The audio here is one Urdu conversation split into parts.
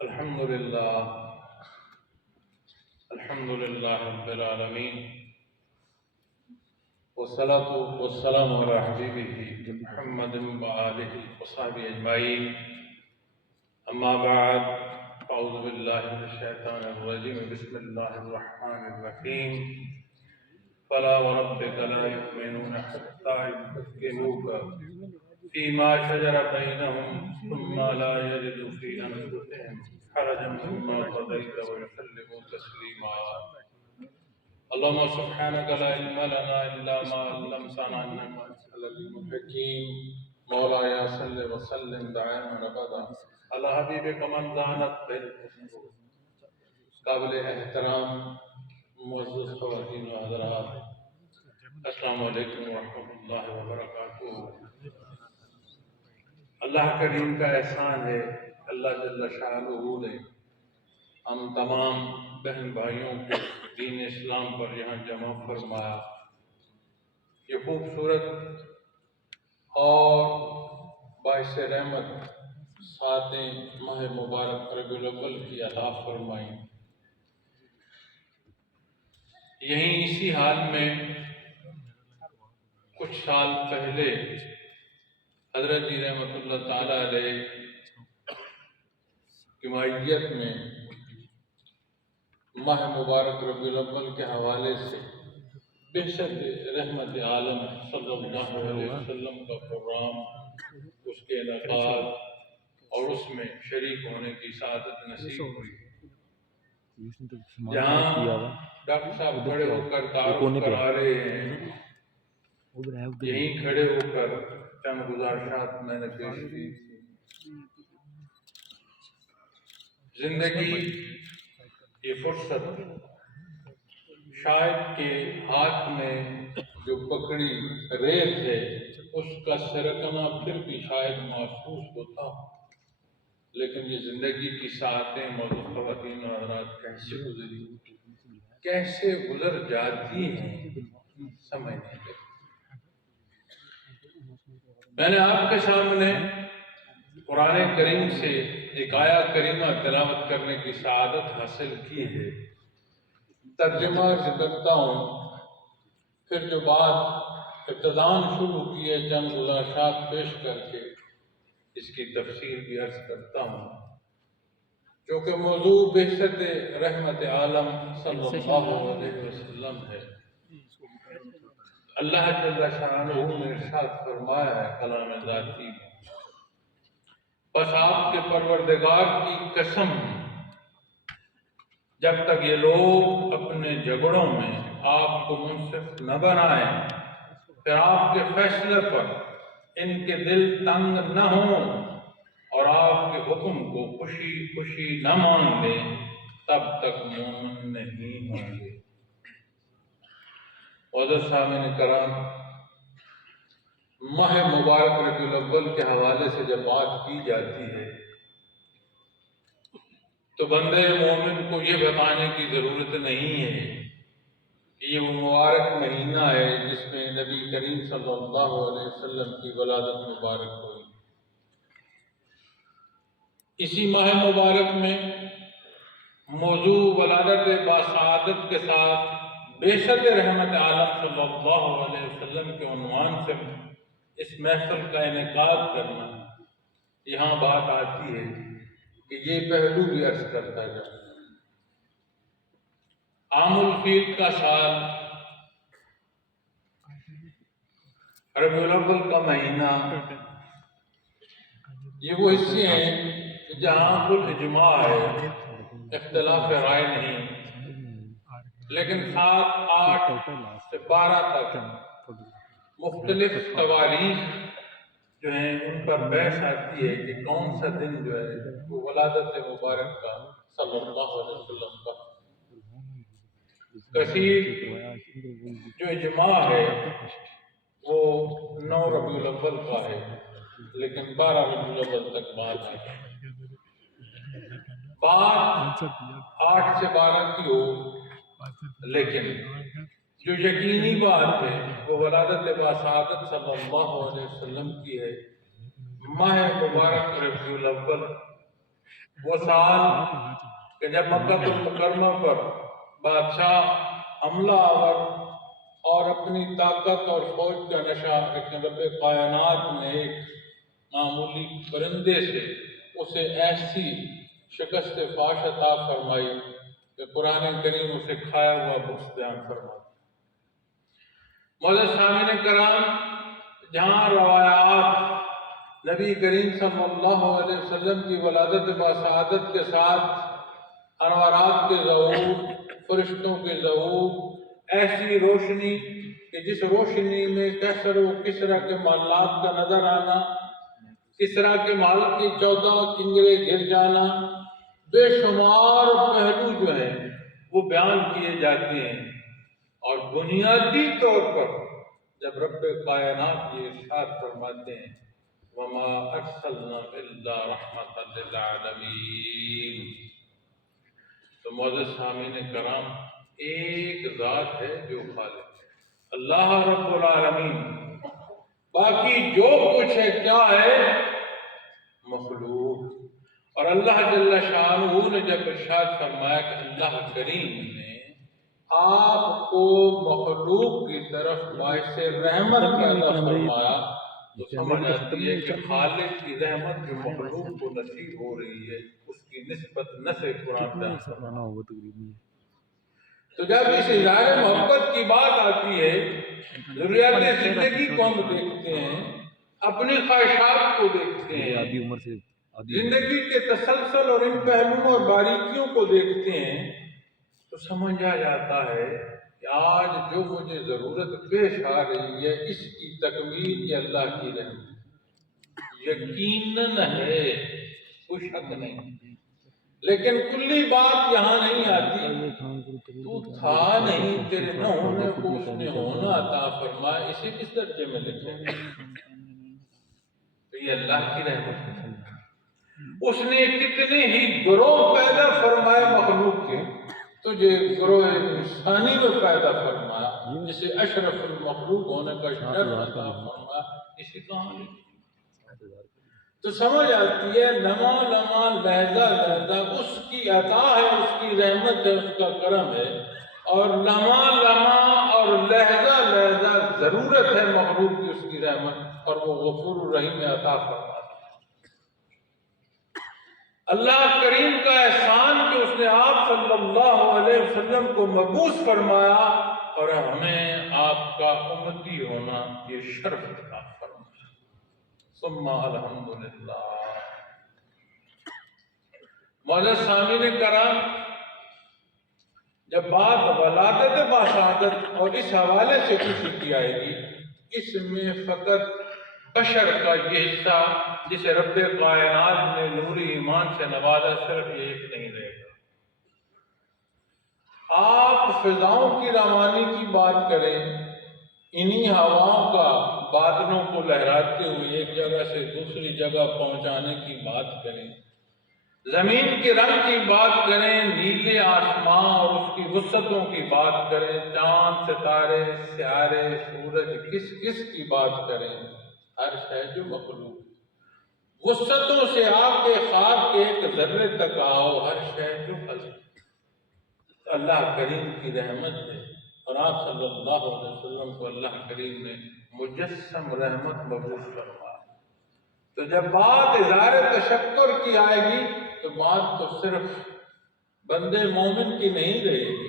الحمد لله رب العالمين والصلاة والسلام على حبيبه محمد وآله وصحبه أجمعين. أما بعد، أعوذ بالله من الشيطان الرجيم. بسم الله الرحمن الرحيم. فلا وربك لا يؤمنون حتى يحكموك فيما شجر بينهم ثم لا يجدوا في أنفسهم حرجا مما قضيت ويسلموا تسليما. اللهم سبحانك لا علم لنا إلا ما علمتنا إنك أنت العليم الحكيم. مولاي صل وسلم دائما أبدا على حبيبك من زانت بالحسن. قابل احترام معزز خواتین و حضرات، السلام علیکم ورحمۃ اللہ وبرکاتہ. اللہ کریم کا احسان ہے، اللہ جل شانہ نے ہم تمام بہن بھائیوں کو دین اسلام پر یہاں جمع فرمایا. یہ خوبصورت اور باعث رحمت ساتیں ماہ مبارک ربیع الاول کی عطا فرمائی. یہیں اسی حال میں کچھ سال پہلے حضرت رحمت اللہ تعالیٰ علیہ کی معیت میں ماہ مبارک ربیع الاول کے حوالے سے بحثت رحمت عالم صلی اللہ علیہ وسلم کا پروگرام، اس کے انعقاد اور اس میں شریک ہونے کی سعادت نصیب ہوئی. جہاں ڈاکٹر صاحب کھڑے ہو کر تعارف کرا رہے ہیں، یہیں کھڑے ہو کر چند گزارشات میں نے پیش کی تھی. زندگی یہ فرصت شاید کہ ہاتھ میں جو پکڑی ریت ہے اس کا سرکنا پھر بھی شاید محسوس ہوتا ہو، لیکن یہ زندگی کی ساعتیں معزز خواتین و حضرات کیسے گزری، کیسے گزر جاتی ہیں، سمجھ نہیں لگتی. میں نے آپ کے سامنے قرآن کریم سے ایک آیہ کریمہ تلاوت کرنے کی سعادت حاصل کی ہے. ترجمہ کرتا ہوں، پھر جو بات ابتداءً شروع کی ہے چند گزارشات پیش کر کے اس کی تفسیر بھی عرض کرتا ہوں. چونکہ موضوع بعثت رحمت عالم صلی اللہ علیہ وسلم ہے. اللہ جل شانہ نے ارشاد فرمایا ہے کلام ذاتی میں، بس آپ کے پروردگار کی قسم، جب تک یہ لوگ اپنے جھگڑوں میں آپ کو منصف نہ بنائیں، پھر آپ کے فیصلے پر ان کے دل تنگ نہ ہوں اور آپ کے حکم کو خوشی خوشی نہ مان لیں، تب تک مومن نہیں ہوں گے. معزز سامعین کرام، ماہ مبارک ربیع الاول کے حوالے سے جب بات کی جاتی ہے تو بندے مومن کو یہ بتانے کی ضرورت نہیں ہے کہ یہ وہ مبارک مہینہ ہے جس میں نبی کریم صلی اللہ علیہ وسلم کی ولادت مبارک ہوئی. اسی ماہ مبارک میں موضوع ولادت باسعادت کے ساتھ بعثت رحمت عالم صلی اللہ علیہ وسلم کے عنوان سے اس محفل کا انعقاد کرنا، یہاں بات آتی ہے کہ یہ پہلو بھی عرض کرتا جائے. عام الفیل کا سال، ربیع الاول کا مہینہ، یہ وہ حصے ہیں جہاں کل اجماع ہے، اختلاف رائے نہیں، لیکن 7، 8 سے 12 تک مختلف تواریخ جو ہیں ان پر بحث آتی ہے کہ کون سا دن جو ہے وہ ولادت مبارک کا صلی اللہ علیہ وسلم کا. کثیر جو اجماع ہے وہ 9 ربیع الاول کا ہے، لیکن 12 ربیع الاول تک بات ہے. بات 8 سے 12 کی ہو، لیکن جو یقینی بات ہے وہ ولادت باسعادت صلی اللہ علیہ وسلم کی ہے. ماہ مبارک ربیع الاول وہ سال کہ جب مکہ المکرمہ پر بادشاہ حملہ آور اور اپنی طاقت اور فوج کا نشہ رب کائنات نے ایک معمولی پرندے سے اسے ایسی شکست فاش عطا فرمائی کہ قرآن کریم اسے کھایا ہوا بخش بیان فرماتا۔ معزز سامعین کرام، جہاں روایات نبی کریم صلی اللہ علیہ وسلم کی ولادت باسعادت کے ساتھ انوارات کے ظہور، فرشتوں کے ظہور، ایسی روشنی کہ جس روشنی میں کیسر و کسریٰ کے محلات کا نظر آنا، کسریٰ کے محل کی 14 کنگرے گر جانا، بے شمار پہلو جو ہیں وہ بیان کیے جاتے ہیں، اور بنیادی طور پر جب رب کائنات یہ ارشاد فرماتے ہیں وَمَا أَرْسَلْنَا إِلَّا رَحْمَةً لِلْعَالَمِينَ، تو معزز سامعین کرام، ایک ذات ہے جو خالق ہے، اللہ رب العالمین، باقی جو کچھ ہے کیا ہے؟ مخلوق۔ اور اللہ جل شانہ نے جب ارشاد فرمایا کہ اللہ کریم نے آپ کو مخلوق کی طرف باعث رحمت پیدا فرمایا، تو سمجھ آتی ہے کہ خالق کی رحمت جو مخلوق کو نصیب ہو رہی ہے اس کی نسبت نہ سے قرآن بیان فرمایا۔ تو جب اس اظہار محبت کی بات آتی ہے، ضروریات زندگی کو ہم دیکھتے ہیں، اپنی خواہشات کو دیکھتے ہیں، زندگی کے تسلسل اور ان پہلوؤں اور باریکیوں کو دیکھتے ہیں، تو سمجھ آ جاتا ہے کہ آج جو مجھے ضرورت پیش آ رہی ہے اس کی تکمیل یہ اللہ کی رحمت یقیناً ہے، کوئی شک نہیں، لیکن کلی بات یہاں نہیں آتی تو تھا نہیں، تیرے نہ ہونے کو اس نے ہونا عطا فرمایا، اسے کس درجے میں لکھیں؟ تو یہ اللہ کی رحمت ہے۔ اس نے کتنے ہی گروہ پیدا فرمائے مخلوق کے، تجھے گروہ انسانی میں پیدا فرمایا، جسے اشرف المخلوق ہونے کا شرف عطا فرمایا، اسی کہانی تو سمجھ آتی ہے لمحہ لمحہ لہجہ لہجہ اس کی عطا ہے، اس کی رحمت ہے، اس کا کرم ہے، اور لمحہ لمحہ اور لہجہ لہجہ ضرورت ہے مخلوق کی اس کی رحمت، اور وہ غفور الرحیم عطا فرماتا ہے۔ اللہ کریم کا احسان کہ اس نے آپ صلی اللہ علیہ وسلم کو مبعوث فرمایا اور ہمیں آپ کا امتی ہونا یہ شرف عطا فرمایا۔ ثم الحمدللہ۔ معزز سامعین کرام، جب بات ولادت باسعادت اور اس حوالے سے کسی کی آئے گی، اس میں فقط بشر کا یہ حصہ جسے رب کائنات نے نوری ایمان سے نوازا صرف یہ ایک نہیں رہے گا۔ آپ فضاؤں کی روانی کی بات کریں، انہی ہواؤں کا بادلوں کو لہراتے ہوئے ایک جگہ سے دوسری جگہ پہنچانے کی بات کریں، زمین کے رنگ کی بات کریں، نیلے آسمان اور اس کی وسعتوں کی بات کریں، چاند ستارے سیارے سورج کس کس کی بات کریں، ہر شے جو مخلوق وسعتوں سے آ کے خواب کے ایک ذرے تک آؤ، ہر شے جو خلق اللہ کریم کی رحمت ہے، اور آپ صلی اللہ علیہ وسلم کو اللہ کریم نے مجسم رحمت مبعوث فرمایا۔ تو جب بات اظہار تشکر کی آئے گی تو بات تو صرف بندے مومن کی نہیں رہے گی،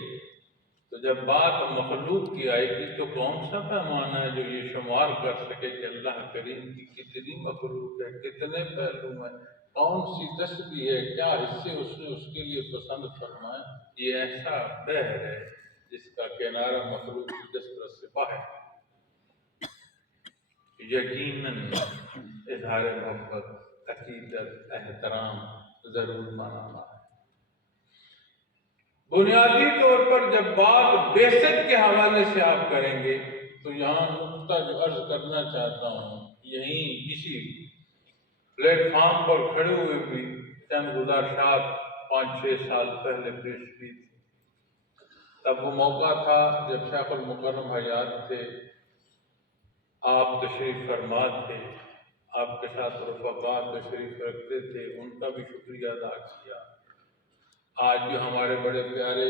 تو جب بات مخلوق کی آئے گی تو کون سا پیمانہ ہے جو یہ شمار کر سکے کہ اللہ کریم کی کتنی مخلوق ہے، کتنے پہلو ہیں، کون سی تسبیح ہے، کیا حصے اس نے اس کے لیے پسند فرمائے؟ یہ ایسا بحر ہے جس کا کنارہ مخلوق کی دسترس سے باہر۔ یقیناً اظہار محبت، عقیدت، احترام ضرور منانا ہے۔ بنیادی طور پر جب بات بیسک کے حوالے سے آپ کریں گے تو یہاں نقطہ جو عرض کرنا چاہتا ہوں، یہیں اسی پلیٹ فارم پر کھڑے ہوئے بھی چند گزارشات 5-6 سال پہلے پیش کی تھی۔ تب وہ موقع تھا جب شیخ المکرم حیات تھے، آپ تشریف فرما تھے، آپ کے ساتھ رفقا تشریف رکھتے تھے، ان کا بھی شکریہ ادا کیا۔ آج جو ہمارے بڑے پیارے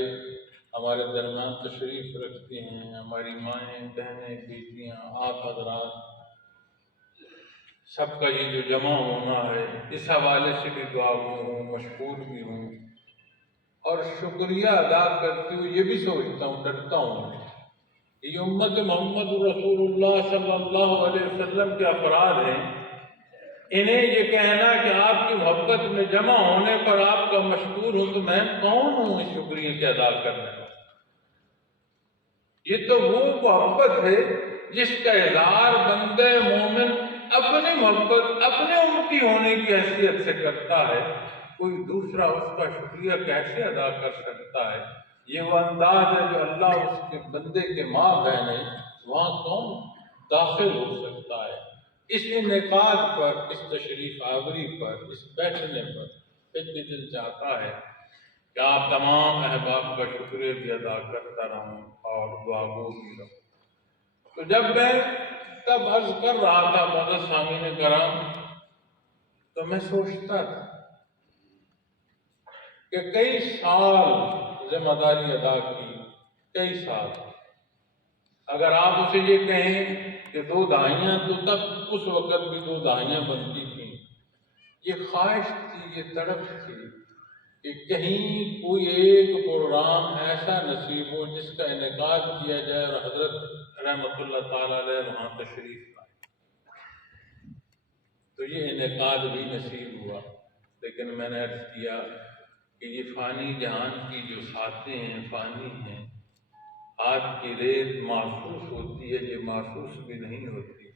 ہمارے درمیان تشریف رکھتے ہیں، ہماری مائیں بہنیں بیٹیاں، آپ حضرات، سب کا یہ جو جمع ہونا ہے، اس حوالے سے بھی دعا ہوں، مشکور بھی ہوں، اور شکریہ ادا کرتے ہوئے یہ بھی سوچتا ہوں، ڈرتا ہوں، یہ امت محمد رسول اللہ صلی اللہ علیہ وسلم کے افراد ہیں، انہیں یہ کہنا کہ آپ کی محبت میں جمع ہونے پر آپ کا مشکور ہوں، تو میں کون ہوں اس شکریہ کے ادا کرنے والا؟ یہ تو وہ محبت ہے جس کا اظہار بندہ مومن اپنی محبت اپنے امتی ہونے کی حیثیت سے کرتا ہے، کوئی دوسرا اس کا شکریہ کیسے ادا کر سکتا ہے؟ یہ وہ انداز ہے جو اللہ اس کے بندے کے ماں بہن ہے، وہاں کون داخل ہو سکتا ہے؟ اس انعقاد پر، اس تشریف آوری پر، اس بیٹھنے پر پھر بھی دل چاہتا ہے کہ آپ تمام احباب کا شکریہ بھی ادا کرتا رہوں اور دعا گو بھی رہوں۔ تو جب میں تب عرض کر رہا تھا معزز سامعین کرام، تو میں سوچتا تھا کہ کئی سال ذمہ داری ادا کی، کئی سال۔ اگر آپ اسے یہ کہیں کہ 2 دہائیاں، تو تب اس وقت بھی 2 دہائیاں بنتی تھیں۔ یہ خواہش تھی، یہ تڑپ تھی کہ کہیں کوئی ایک پروگرام ایسا نصیب ہو جس کا انعقاد کیا جائے اور حضرت رحمۃ اللہ تعالیٰ علیہ وہاں تشریف لائے۔ تو یہ انعقاد بھی نصیب ہوا، لیکن میں نے عرض کیا کہ یہ فانی جہان کی جو ساتیں ہیں، فانی ہیں، ہاتھ کی ریت محسوس ہوتی ہے، یہ محسوس بھی نہیں ہوتی۔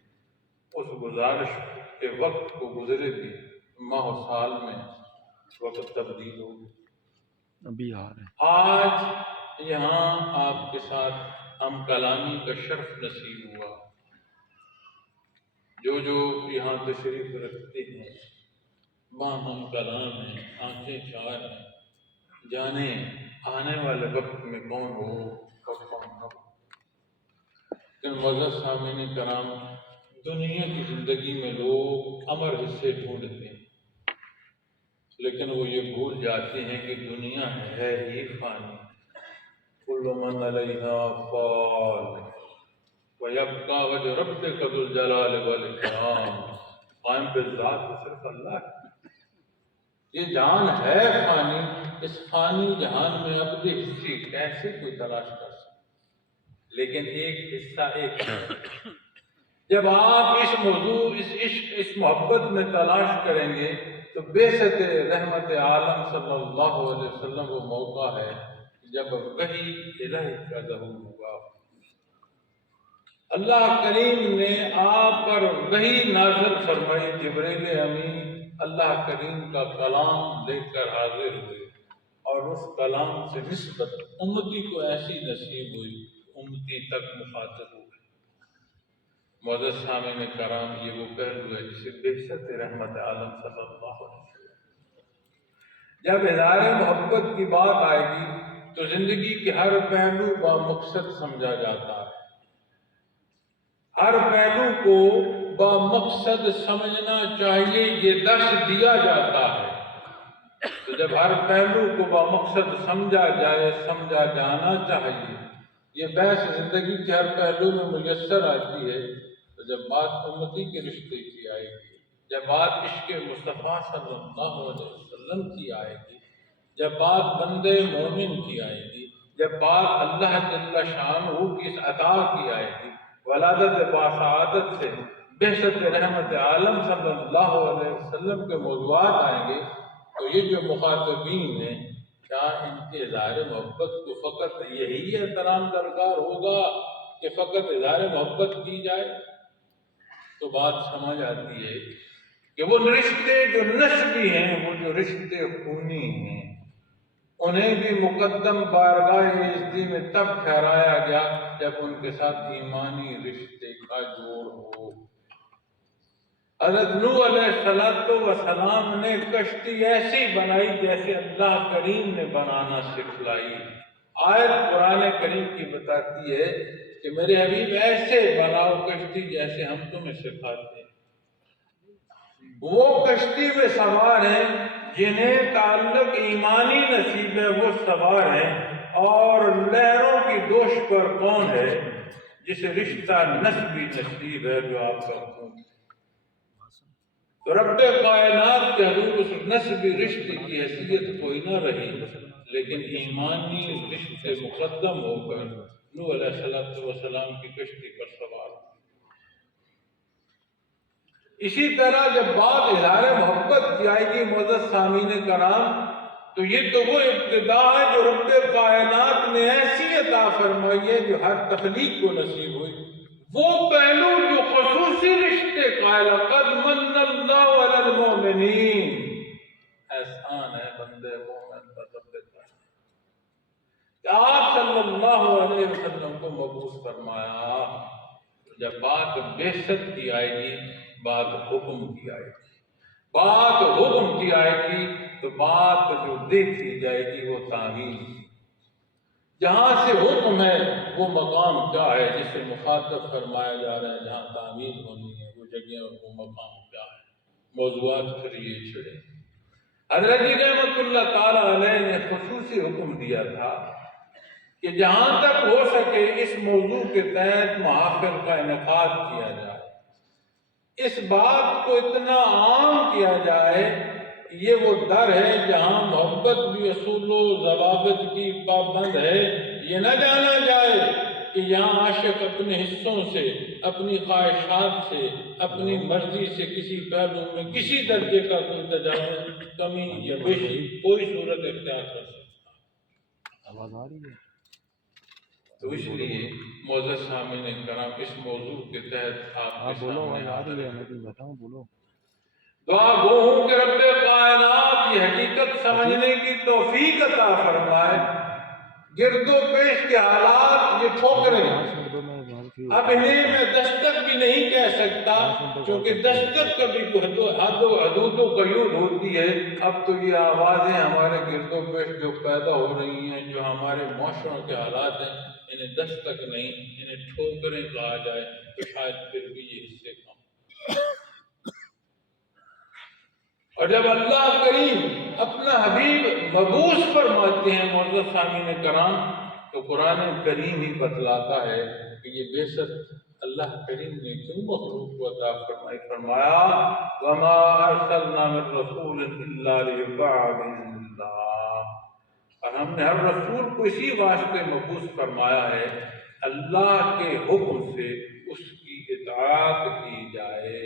اس گزارش کے وقت کو گزرے بھی ماہ و سال میں وقت تبدیل ہو گئی۔ ابھی آ رہے ہیں۔ آج یہاں آپ کے ساتھ ہم کلامی کا شرف نصیب ہوا۔ جو یہاں تشریف رکھتے ہیں، وہاں ہم کلام ہیں، آنکھیں چار ہیں، جانے آنے والے وقت میں کون ہو اور کون نہ ہو۔ لیکن معزز سامعین کرام، دنیا کی زندگی میں لوگ امر حصے ڈھونڈتے ہیں، لیکن وہ یہ بھول جاتے ہیں کہ دنیا ہے ہی فانی۔ کل من علیہا فان وَيَبْقَى وَجْهُ رَبِّكَ ذُو الْجَلَالِ وَالْإِكْرَامِ۔ قائم بالذات صرف اللہ ہے۔ یہ جان ہے فانی، اس فانی جہان میں اپنے حصے کیسے کوئی تلاش کر سکتا؟ لیکن ایک حصہ ایک ہے۔ جب آپ اس موضوع، اس عشق، اس محبت میں تلاش کریں گے تو بے شک رحمت عالم صلی اللہ علیہ وسلم وہ موقع ہے جب وحی الہی کا ظہور ہوگا۔ اللہ کریم نے آپ پر وحی نازل فرمائی، جبریل امین اللہ کریم کا کلام لے کر حاضر ہوئے، اور اس کلام سے نسبت امتی کو ایسی نصیب ہوئی، امتی تک مخاطب ہو گئی۔ معزز سامعین کرام، یہ وہ پہلو ہے جسے بعثت رحمت عالم صلی اللہ علیہ وسلم۔ جب اظہار محبت کی بات آئے گی تو زندگی کے ہر پہلو با مقصد سمجھا جاتا ہے، ہر پہلو کو با مقصد سمجھنا چاہیے، یہ درس دیا جاتا ہے۔ تو جب ہر پہلو کو با مقصد سمجھا جائے، سمجھا جانا چاہیے، یہ بحث زندگی کے ہر پہلو میں میسر آتی ہے، تو جب بات امتی کے رشتے کی آئے گی، جب بات عشق مصطفیٰ صلی اللہ علیہ وسلم کی آئے گی، جب بات بندے مومن کی آئے گی، جب بات اللہ جل شانہ کی اس عطا کی آئے گی، ولادت باسعادت سے بعثت رحمت عالم صلی اللہ علیہ وسلم کے موضوعات آئیں گے، تو یہ جو مخاطبین ہیں، کیا ان کے اظہار محبت کو فقط یہی احترام درکار ہوگا کہ فقط اظہار محبت کی جائے؟ تو بات سمجھ آتی ہے کہ وہ رشتے جو نسبی ہیں، وہ جو رشتے خونی ہیں، انہیں بھی مقدم بارگاہ عزتی میں تب ٹھہرایا گیا جب ان کے ساتھ ایمانی رشتے کا جوڑ ہو۔ حضرت نوح علیہ السلام نے کشتی ایسی بنائی جیسے اللہ کریم نے بنانا سکھلائی۔ آیت قرآن کریم کی بتاتی ہے کہ میرے حبیب ایسے بناؤ کشتی جیسے ہم تمہیں سکھاتے ہیں۔ وہ کشتی میں سوار ہیں جنہیں تعلق ایمانی نصیب ہے، وہ سوار ہیں، اور لہروں کی دوش پر کون ہے جسے رشتہ نسبی نصیب ہے جو آپ کا خون۔ تو رب کائنات کے حضور اس نسبی رشتے کی حیثیت کوئی نہ رہی، لیکن ایمانی رشتے مقدم ہو کر نوح علیہ السلام کی کشتی پر سوار ہو۔ اسی طرح جب بات اظہار محبت کی آئے گی معزز سامعین کرام، تو یہ تو وہ ابتدا ہے جو رب کائنات نے ایسی عطا فرمائی ہے جو ہر تخلیق کو نصیب ہوئی، وہ پہلو جو خصوصی رشتے قائل قد من اللہ علی المؤمنین، احسان ہے بندے مومن پر رب کائنات کہ آپ صلی اللہ علیہ وسلم کو مبعوث فرمایا۔ جب بات بعثت کی آئے گی، بات حکم کی آئے گی، بات حکم کی آئے گی، تو بات جو دیکھی جائے گی وہ تعمیل۔ جہاں سے حکم ہے وہ مقام کیا ہے جس سے مخاطب فرمایا جا رہا ہے، جہاں تعمیل ہونی ہے وہ جگہ اور وہ مقام کیا ہے، موضوعات پھر یہ چھڑے۔ حضرت رحمت اللہ تعالی علیہ نے خصوصی حکم دیا تھا کہ جہاں تک ہو سکے اس موضوع کے تحت محافل کا انعقاد کیا جائے، اس بات کو اتنا عام کیا جائے، یہ وہ در ہے جہاں محبت بھی اصول و ضوابط کی پابند ہے۔ یہ نہ جانا جائے کہ یہاں عاشق اپنے حصوں سے، اپنی خواہشات سے، اپنی مرضی سے کسی پہلو میں کسی درجے کا کوئی تجاوز، کمی یا بیشی کوئی صورت اختیار کر سکتا۔ آواز آ رہی ہے؟ تو اس لیے معزز سامعین کرام اس موضوع کے تحت آپ کے سامنے حاضر ہیں۔ دعا گو ہوں کہ رب کائنات یہ حقیقت سمجھنے کی توفیق عطا فرمائے، گرد و پیش کے حالات یہ ٹھوکریں اب انہیں میں دستک بھی نہیں کہہ سکتا، کیونکہ دستک کبھی حد و حدود و قیود ہوتی ہے۔ اب تو یہ آوازیں ہمارے گرد و پیش جو پیدا ہو رہی ہیں، جو ہمارے معاشروں کے حالات ہیں، انہیں دستک نہیں، انہیں ٹھوکریں کہا جائے تو شاید پھر بھی یہ حصے کم۔ اور جب اللہ کریم اپنا حبیب مبعوث فرماتے ہیں معزز سامعین کرام، تو قرآن کریم ہی بتلاتا ہے کہ یہ بعثت اللہ کریم نے کیوں مخلوق کو عطا فرمایا، وَمَا أَرْسَلْنَا مِن رَّسُولٍ إِلَّا لِيُطَاعَ بِإِذْنِ اللَّهِ، اور ہم نے ہر رسول کو اسی واسطے مبعوث فرمایا ہے اللہ کے حکم سے اس کی اطاعت کی جائے۔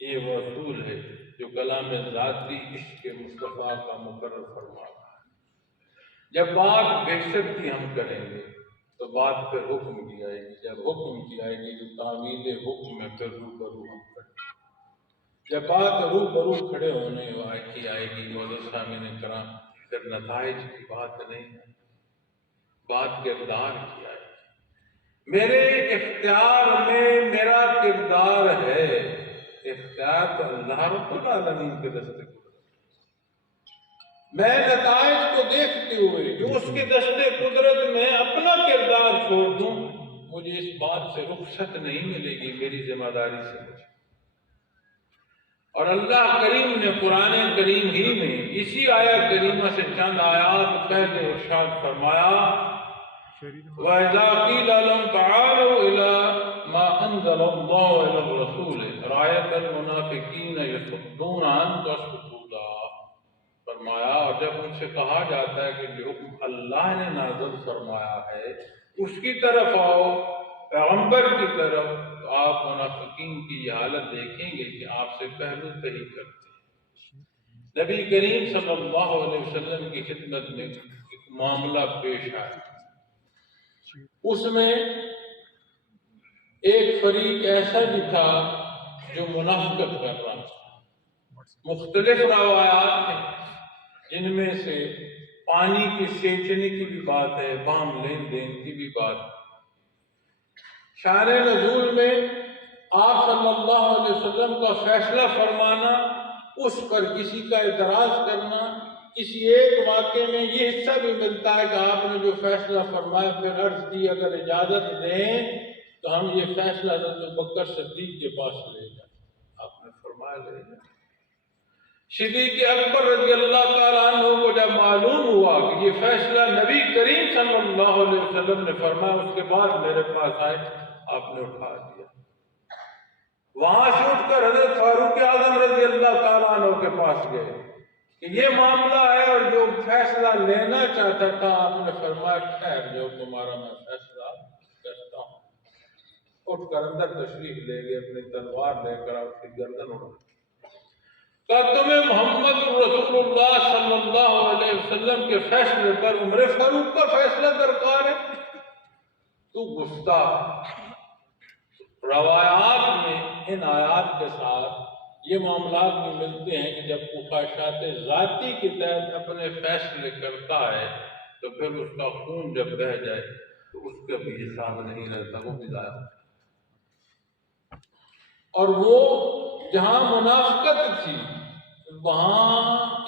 یہ وہ رسول ہے جو کلام ذاتی عشق مصطفیٰ کا مقرر فرما رہا ہے۔ جب بات بعثت کی ہم کریں گے تو بات پھر حکم کی آئے گی، جب حکم کی آئے گی تو تعمیل حکم میں پھر روبرو ہم کھڑے۔ جب بات روبرو کھڑے ہونے کی آئے گی معزز سامعین کرام، پھر نتائج کی بات نہیں ہے، بات کردار کی آئے گی۔ میرے اختیار میں میرا کردار ہے، اختیار تو اللہ رب العالمین کے دستے قدرت، میں نتائج کو دیکھتے ہوئے جو اس کے دستے قدرت میں اپنا کردار چھوڑ دوں، مجھے اس بات سے رخصت نہیں ملے گی، میری ذمہ داری سے مجھے۔ اور اللہ کریم نے قرآن کریم ہی میں اسی آیت کریمہ سے چند آیات پہلے ارشاد فرمایا، وَإِذَا قِيلَ لَهُمْ تَعَالَوْا إِلَىٰ مَا أَنزَلَ اللَّهُ إِلَى الرَّسُولِ رَأَيْتَ الْمُنَافِقِينَ يَصُدُّونَ عَنكَ صُدُودًا، فرمایا اور جب ان سے کہا جاتا ہے کہ جو حکم اللہ نے نازل فرمایا ہے اس کی طرف آؤ، پیغمبر کی طرف، تو آپ منافقین کی یہ حالت دیکھیں گے کہ آپ سے پہلو پہی کرتے ہیں۔ نبی کریم صلی اللہ علیہ وسلم کی خدمت میں ایک معاملہ پیش آیا، اس میں ایک فریق ایسا بھی تھا جو منافقت کر رہا تھا۔ مختلف روایات ہیں جن میں سے پانی کی سینچنے کی بھی بات ہے، بام لین دین کی بھی بات ہے۔ شان نزول میں آپ صلی اللہ علیہ وسلم کا فیصلہ فرمانا، اس پر کسی کا اعتراض کرنا، کسی ایک واقعے میں یہ حصہ بھی ملتا ہے کہ آپ نے جو فیصلہ فرمایا پھر عرض کی اگر اجازت دیں تو ہم یہ فیصلہ حضرت ابوبکر صدیق کے پاس لے جائیں۔ اٹھا لے جائیں۔ صدیق اکبر رضی اللہ تعالیٰ عنہ کو جب معلوم ہوا کہ یہ فیصلہ نبی کریم صلی اللہ علیہ وسلم نے فرمایا، اس کے بعد میرے پاس آئے، آپ نے اٹھا دیا۔ وہاں سے اٹھ کر حضرت فاروق اعظم رضی اللہ تعالیٰ عنہ کے پاس گئے کہ یہ معاملہ ہے اور جو فیصلہ لینا چاہتا تھا، آپ نے فرمایا ٹھہر جاؤ، تمہارا میں فیصلہ کرتا ہوں۔ اٹھ کر اندر تشریف لے گئے، اپنی تلوار لے کر اس کی گردن اڑا کہ تمہیں محمد رسول اللہ صلی اللہ علیہ وسلم کے فیصلے پر عمر فاروق کا فیصلہ درکار ہے؟ تو گستاخ۔ روایات میں ان آیات کے ساتھ یہ معاملات بھی ملتے ہیں کہ جب خواہشات ذاتی کے تحت اپنے فیصلے کرتا ہے تو پھر اس کا خون جب بہہ جائے تو اس کا بھی حساب نہیں رہتا، وہ بھی ضائع ہوتا ہے۔ اور وہ جہاں منافقت تھی وہاں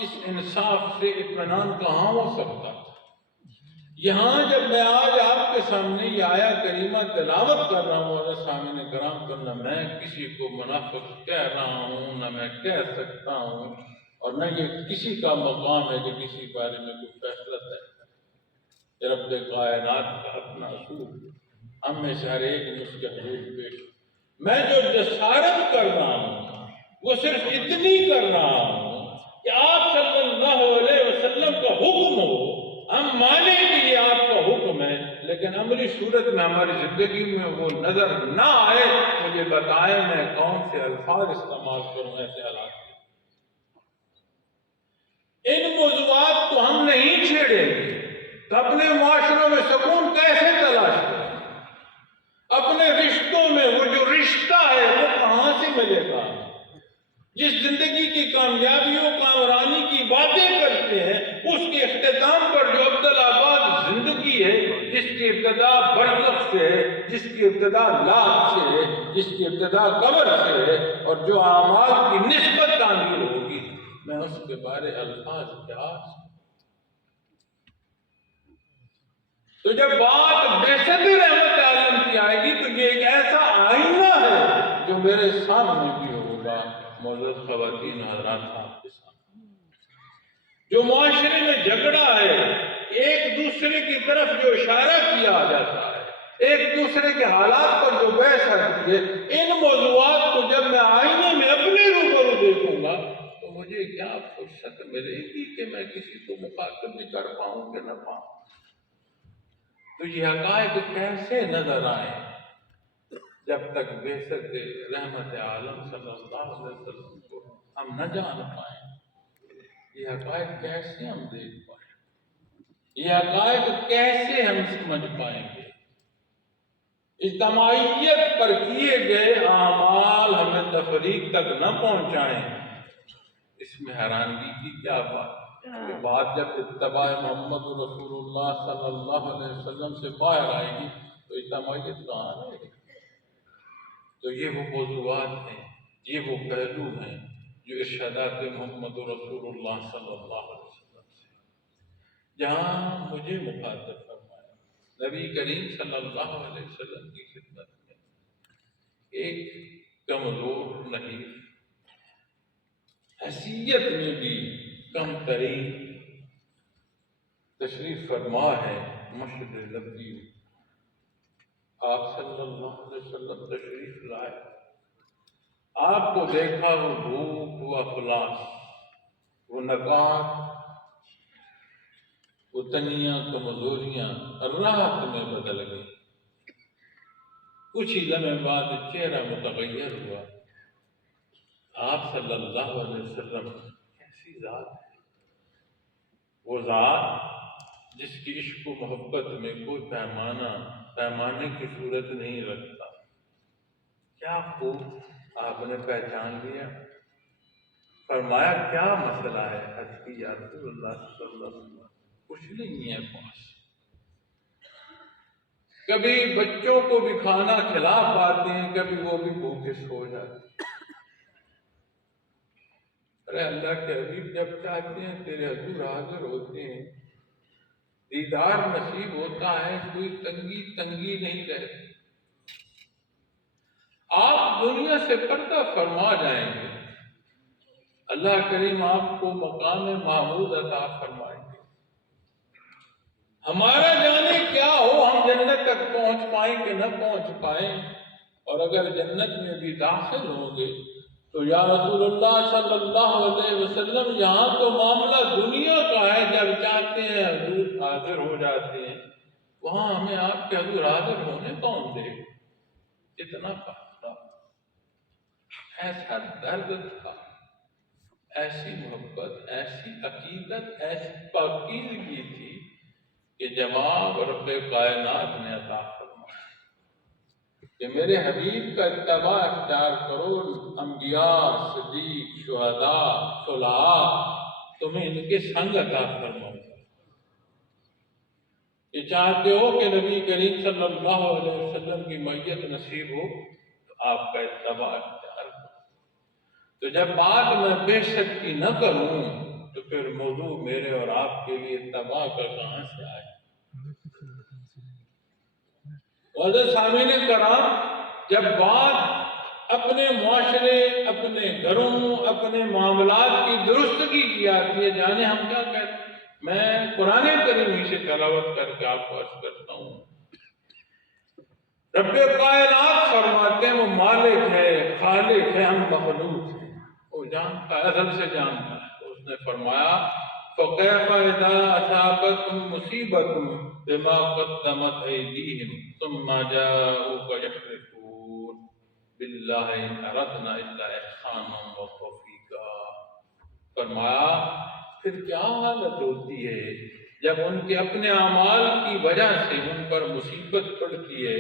اس انصاف سے اطمینان کہاں ہو سکتا تھا؟ یہاں جب میں آج آپ کے سامنے یہ آیا کریمہ تلاوت کر رہا ہوں اور سامنے کرام تو نہ میں کسی کو منافق کہہ رہا ہوں، نہ میں کہہ سکتا ہوں، اور نہ یہ کسی کا مقام ہے کہ کسی بارے میں کوئی فیصلہ طے کرے۔ رب کائنات کا اپنا اصول، ہم میں سے ہر ایک نے اس کے حضور پیش۔ میں جو جسارت کر رہا ہوں وہ صرف اتنی کر رہا ہوں کہ آپ صلی اللہ علیہ وسلم کا حکم ہو، ہم مانیں کہ یہ آپ کا حکم ہے، لیکن عملی صورت میں ہماری زندگی میں وہ نظر نہ آئے۔ مجھے بتائیں میں کون سے الفاظ استعمال کروں ایسے حالات میں؟ ان موضوعات کو ہم نہیں چھیڑیں گے تو اپنے معاشروں میں سکون کیسے تلاش کریں؟ اپنے رشتوں میں وہ جو رشتہ ہے وہ کہاں سے ملے گا؟ جس زندگی کی کامیابیوں کامرانی کی باتیں کرتے ہیں اس کے اختتام پر جو عبدالآباد زندگی ہے، جس کی ابتدا برزخ سے ہے، جس کی ابتدا لاکھ سے ہے، جس کی ابتدا قبر سے ہے، اور جو اعمال کی نسبت تعمیر ہوگی، میں اس کے بارے الفاظ کیا؟ تو جب بات بعثت رحمت عالم کی آئے گی تو یہ ایک ایسا آئینہ ہے جو میرے سامنے بھی ہوگا، معزز خواتین حضرات صاحب کے سامنے۔ جو معاشرے میں جھگڑا ہے، ایک دوسرے کی طرف جو اشارہ کیا جاتا ہے، ایک دوسرے کے حالات پر جو بحث ہوتی ہے، ان موضوعات کو جب میں آئینے میں اپنے روبرو دیکھوں گا تو مجھے کیا فرصت ملے گی کہ میں کسی کو مخاطب بھی کر پاؤں کہ نہ پاؤں؟ تو یہ حقائق کیسے نظر آئیں جب تک بعثت رحمت عالم صلی اللہ علیہ وسلم کو ہم نہ جان پائیں؟ یہ حقائق کیسے ہم دیکھ پائیں؟ یہ حقائق کیسے ہم سمجھ پائیں گے؟ اجتماعیت پر کیے گئے اعمال ہمیں تفریق تک نہ پہنچائیں، اس میں حیرانگی کی کیا بات؟ یہ بات جب اتباع محمد رسول اللہ صلی اللہ علیہ وسلم سے باہر آئے گی تو اجتماعیت کہاں رہے گی؟ تو یہ وہ موضوعات ہیں، یہ وہ پہلو ہیں جو ارشادات محمد رسول اللہ صلی اللہ علیہ وسلم سے جہاں مجھے مخاطب فرمایا نبی کریم صلی اللہ علیہ وسلم کی خدمت میں ایک کمزور نہیں، حیثیت میں بھی کم ترین تشریف فرما ہے مشرق لبی، آپ صلی اللہ علیہ وسلم تشریف لائے، آپ کو دیکھا وہ بھوک، وہ افلاس، وہ نکات، وہ تنیاں کمزوریاں راحت میں بدل گئی۔ کچھ ہی لمحے بعد چہرہ متغیر ہوا۔ آپ صلی اللہ علیہ وسلم کیسی ذات ہے؟ وہ ذات جس کی عشق و محبت میں کوئی پیمانے کی صورت نہیں رکھتا۔ کیا خوب آپ نے پہچان لیا؟ فرمایا کیا مسئلہ ہے؟ عرض کی یا رسول اللہ صلی اللہ علیہ وسلم کچھ نہیں ہے پاس، کبھی بچوں کو بھی کھانا کھلا پاتے ہیں، کبھی وہ بھی بھوکے سو جاتے ہیں۔ ارے اللہ کے حبیب جب چاہتے ہیں تیرے حضور حاضر ہوتے ہیں، دیدار نصیب ہوتا ہے، کوئی تنگی نہیں رہتی۔ آپ دنیا سے پردہ فرما جائیں گے، اللہ کریم آپ کو مقام محمود عطا فرمائیں گے۔ ہمارا جانے کیا ہو، ہم جنت تک پہنچ پائیں کہ نہ پہنچ پائیں، اور اگر جنت میں بھی داخل ہوں گے تو یا رسول اللہ صلی اللہ علیہ وسلم یہاں تو معاملہ دنیا کا ہے، جب چاہتے ہیں حضور حاضر ہو جاتے ہیں، وہاں ہمیں آپ کے حضور حاضر ہونے کون دے؟ اتنا فاصلہ، ایسا درد تھا، ایسی محبت، ایسی عقیدت، ایسی پاکیزگی تھی کہ جواب رب کائنات نے عطا فرمایا کہ میرے حبیب کا اتباع اختیار کرو، انبیاء، صدیق، شہداء، صلحاء، تمہیں ان کے سنگ عطا فرماؤں گا۔ یہ چاہتے ہو کہ نبی کریم صلی اللہ علیہ وسلم کی معیت نصیب ہو تو آپ کا اتباع اختیار کرو۔ تو جب بات میں بعثت کی نہ کروں تو پھر موضوع میرے اور آپ کے لیے اتباع کا کہاں سے آئے؟ حضرت سامعین کرام، جب بات اپنے معاشرے، اپنے گھروں، اپنے معاملات کی درستگی کی آتی ہے، جانے ہم کیا کہتے ہیں؟ میں قرآن کریم ہی سے تلاوت کر کے آپ کو عرض کرتا ہوں۔ رب کائنات فرماتے ہیں وہ مالک ہے، خالق ہے، ہم مخلوق ہیں، وہ جانتا ہے، ازل سے جانتا ہے۔ اس نے فرمایا فَكَيْفَ إِذَا أَصَابَتْهُم مُّصِيبَةٌ بِمَا قَدَّمَتْ أَيْدِيهِمْ ثُمَّ جَاءُوكَ يَحْلِفُونَ بِاللَّهِ إِنْ أَرَدْنَا إِلَّا إِحْسَانًا وَتَوْفِيقًا۔ فرمایا پھر کیا حالت ہوتی ہے جب ان کے اپنے اعمال کی وجہ سے ان پر مصیبت پڑتی ہے،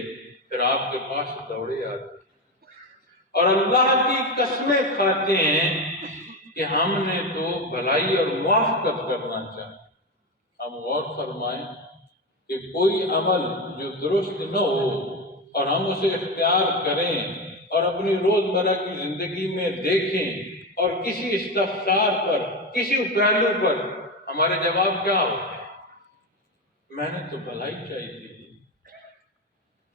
پھر آپ کے پاس دوڑے آتے ہیں اور اللہ کی قسمیں کھاتے ہیں کہ ہم نے تو بھلائی اور موافقت کرنا چاہیے۔ ہم غور فرمائیں کہ کوئی عمل جو درست نہ ہو اور ہم اسے اختیار کریں اور اپنی روزمرہ کی زندگی میں دیکھیں اور کسی استفسار پر، کسی پہلو پر ہمارے جواب کیا ہوتے ہیں؟ میں نے تو بھلائی چاہیے،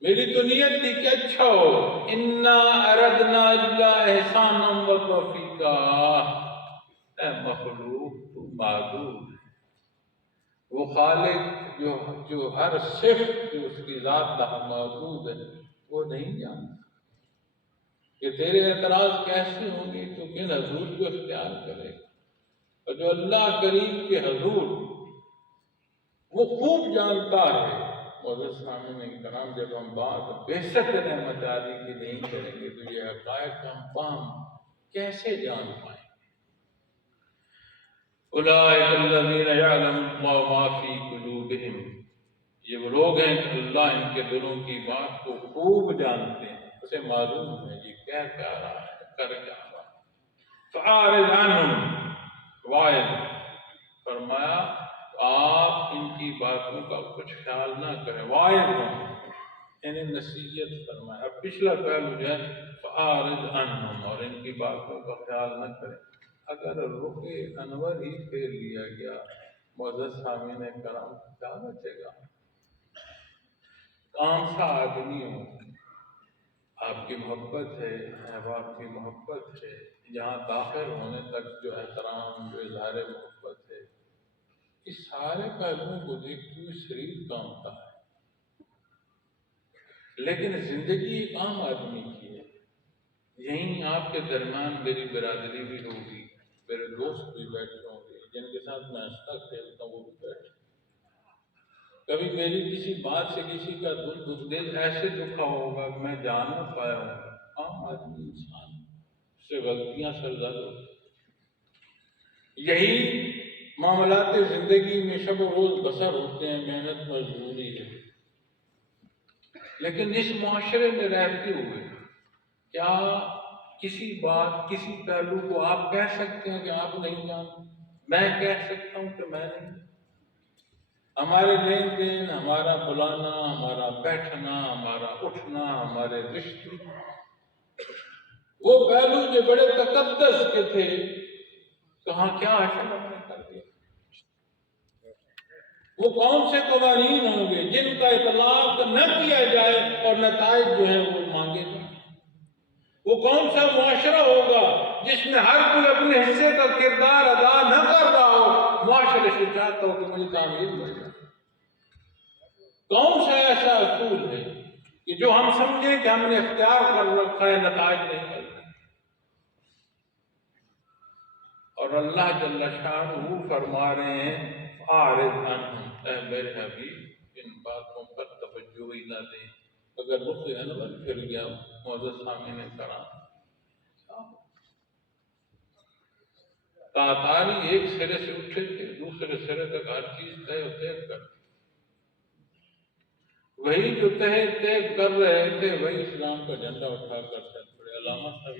میری تو نیت تھی کہ اچھا ہو، اِنَّا أَرَدْنَا إِلَّا إِحْسَانًا وَتَوْفِيقًا۔ اے مخلوق، تو معذور ہے، وہ خالق جو ہر صفت جو اس کی ذات کا موجود ہے وہ نہیں جانتا کہ تیرے اعتراض کیسے ہوں گے، تو کن حضور کو اختیار کرے گا؟ اور جو اللہ کریم کے حضور وہ خوب جانتا ہے۔ معزز سامعین کرام، جب ہم بات بعثت نعمت علی کی نہیں کریں گے تو یہ حقائق ہم کیسے جان پائیں؟ اولئک الذین یعلم اللہ ما فی قلوبہم، یہ وہ لوگ ہیں کہ اللہ ان کے دلوں کی بات کو خوب جانتے ہیں، اسے معلوم ہے یہ کہہ کیا رہا ہے، کر کیا رہا ہے۔ فَأَعْرِضْ عَنْهُمْ، وَاعِظْ، فرمایا آپ ان کی باتوں کا کچھ خیال نہ کریں، واعظ ہوں، انہیں نصیحت فرمایا۔ اب پچھلا پہلو جو ہے فَأَعْرِضْ عَنْهُمْ، اور ان کی باتوں کا خیال نہ کریں۔ اگر رخ انور ہی پھیر لیا گیا، معزز سامعین کرام، کیا بچے گا؟ کون سا آدمی ہو، آپ کی محبت ہے، احباب کی محبت ہے، یہاں داخل ہونے تک جو احترام، جو اظہار محبت ہے، اس سارے پہلوؤں کو دیکھتے ہوئے شریف کامتا ہے، لیکن زندگی ایک عام آدمی کی ہے۔ یہیں آپ کے درمیان میری برادری بھی ہوگی، میرے دوست بھی بیٹھے ہوں گے، جن کے ساتھ میں ہنستا کھیلتا ہوں وہ بھی بیٹھے۔ کبھی میری کسی بات سے کسی کا دل ایسے دکھا ہوگا کہ میں جان نہ پایا ہوں گا۔ عام آدمی انسان، اس سے غلطیاں سرزد ہوتی ہیں۔ یہی معاملات زندگی میں شب و روز بسر ہوتے ہیں، محنت مزدوری ہے، لیکن اس معاشرے میں رہتے ہوئے کیا کسی بات، کسی پہلو کو آپ کہہ سکتے ہیں کہ آپ نہیں جانتے؟ میں کہہ سکتا ہوں کہ میں نہیں۔ ہمارے لین دین، ہمارا بلانا، ہمارا بیٹھنا، ہمارا اٹھنا، ہمارے رشتے، وہ پہلو جو بڑے تقدس کے تھے، کہاں کیا حشر ہم نے کر دیا۔ وہ کون سے قوانین ہوں گے جن کا اطلاق نہ کیا جائے اور نتائج جو ہیں وہ مانگے جائیں؟ وہ کون سا معاشرہ ہوگا جس میں ہر کوئی اپنے حصے کا کردار ادا نہ کر رہا ہو، معاشرے سے چاہتا ہو کہ مجھے تعمیر مل جائے؟ کون سا ایسا اصول ہے کہ جو ہم سمجھیں کہ ہم نے اختیار کر رکھا ہے، نتائج نہیں مل رہے؟ اور اللہ جل شانہ فرما رہے ہیں اعرض عنہم، اے میرے حبیب ان باتوں پر توجہ ہی نہ دیں۔ اگر رخ انور پھر گیا معزز سامعین کرام، تاتاری ایک سرے سے اٹھے تھے، دوسرے سرے تک ہر چیز طے و طے کر، وہی جو طے کر رہے تھے وہی اسلام کا جھنڈا اٹھا کر چل پڑے۔ علامہ صاحب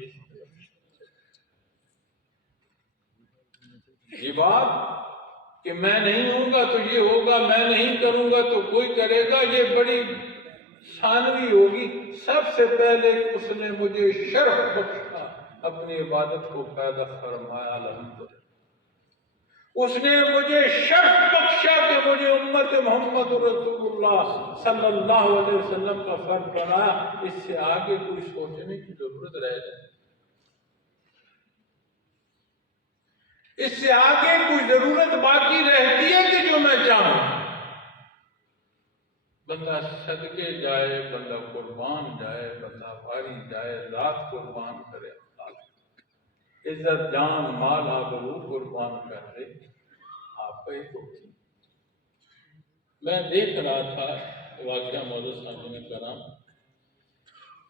یہ بات کہ میں نہیں ہوں گا تو یہ ہوگا، میں نہیں کروں گا تو کوئی کرے گا، یہ بڑی ثانوی ہوگی۔ سب سے پہلے اس نے مجھے شرف بخشا، اپنی عبادت کو پیدا فرمایا، الحمدللہ۔ اس نے مجھے شرف بخشا کہ مجھے امت محمد رسول اللہ صلی اللہ علیہ وسلم کا فرد بنایا۔ اس سے آگے کوئی سوچنے کی ضرورت رہ جائے، اس سے آگے کوئی ضرورت باقی رہتی ہے کہ جو میں چاہوں؟ بندہ صدقے جائے، بندہ قربان جائے، بندہ واری جائے، ذات قربان کرے، عزت جان مال آبرو قربان کر دے، آپ کا ایک ہوتی۔ میں دیکھ رہا تھا واقعہ معزز سامعین کرام،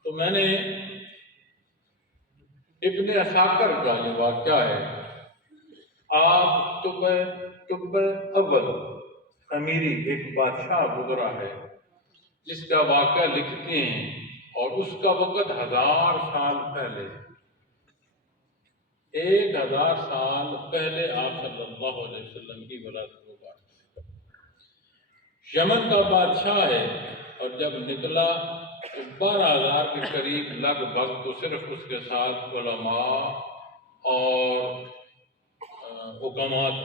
تو میں نے ابن عساکر کا یہ واقعہ ہے، آپ تب اول خمیری ایک بادشاہ گزرا ہے جس کا واقعہ لکھتے ہیں، اور اس کا وقت 1000 سال پہلے، 1000 سال پہلے آپ صلی اللہ علیہ وسلم کی ولادت کو بات، یمن کا بادشاہ ہے، اور جب نکلا تو 12000 کے قریب لگ بھگ، تو صرف اس کے ساتھ علماء اور حکمات،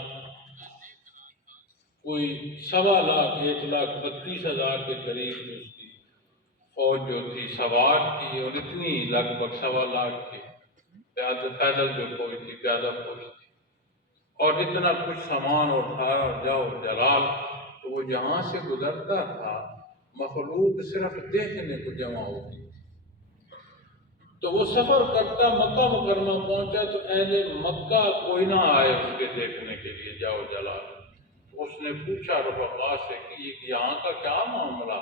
کوئی 1,32,000 کے قریب اس کی فوج جو تھی سوار تھی، اور اتنی لگ بھگ 1,00,000 کی پیدل جو فوج تھی، پیادہ فوج تھی، اور اتنا کچھ سامان اٹھایا اور جاؤ جلال۔ تو وہ جہاں سے گزرتا تھا مخلوق صرف دیکھنے کو جمع ہوتی، تو وہ سفر کرتا مکہ مکرمہ پہنچا تو اہل مکہ کوئی نہ آئے اس کے دیکھنے کے لیے جاؤ جلال۔ اس نے پوچھا رفقا سے کہ یہاں کا کیا معاملہ ہے؟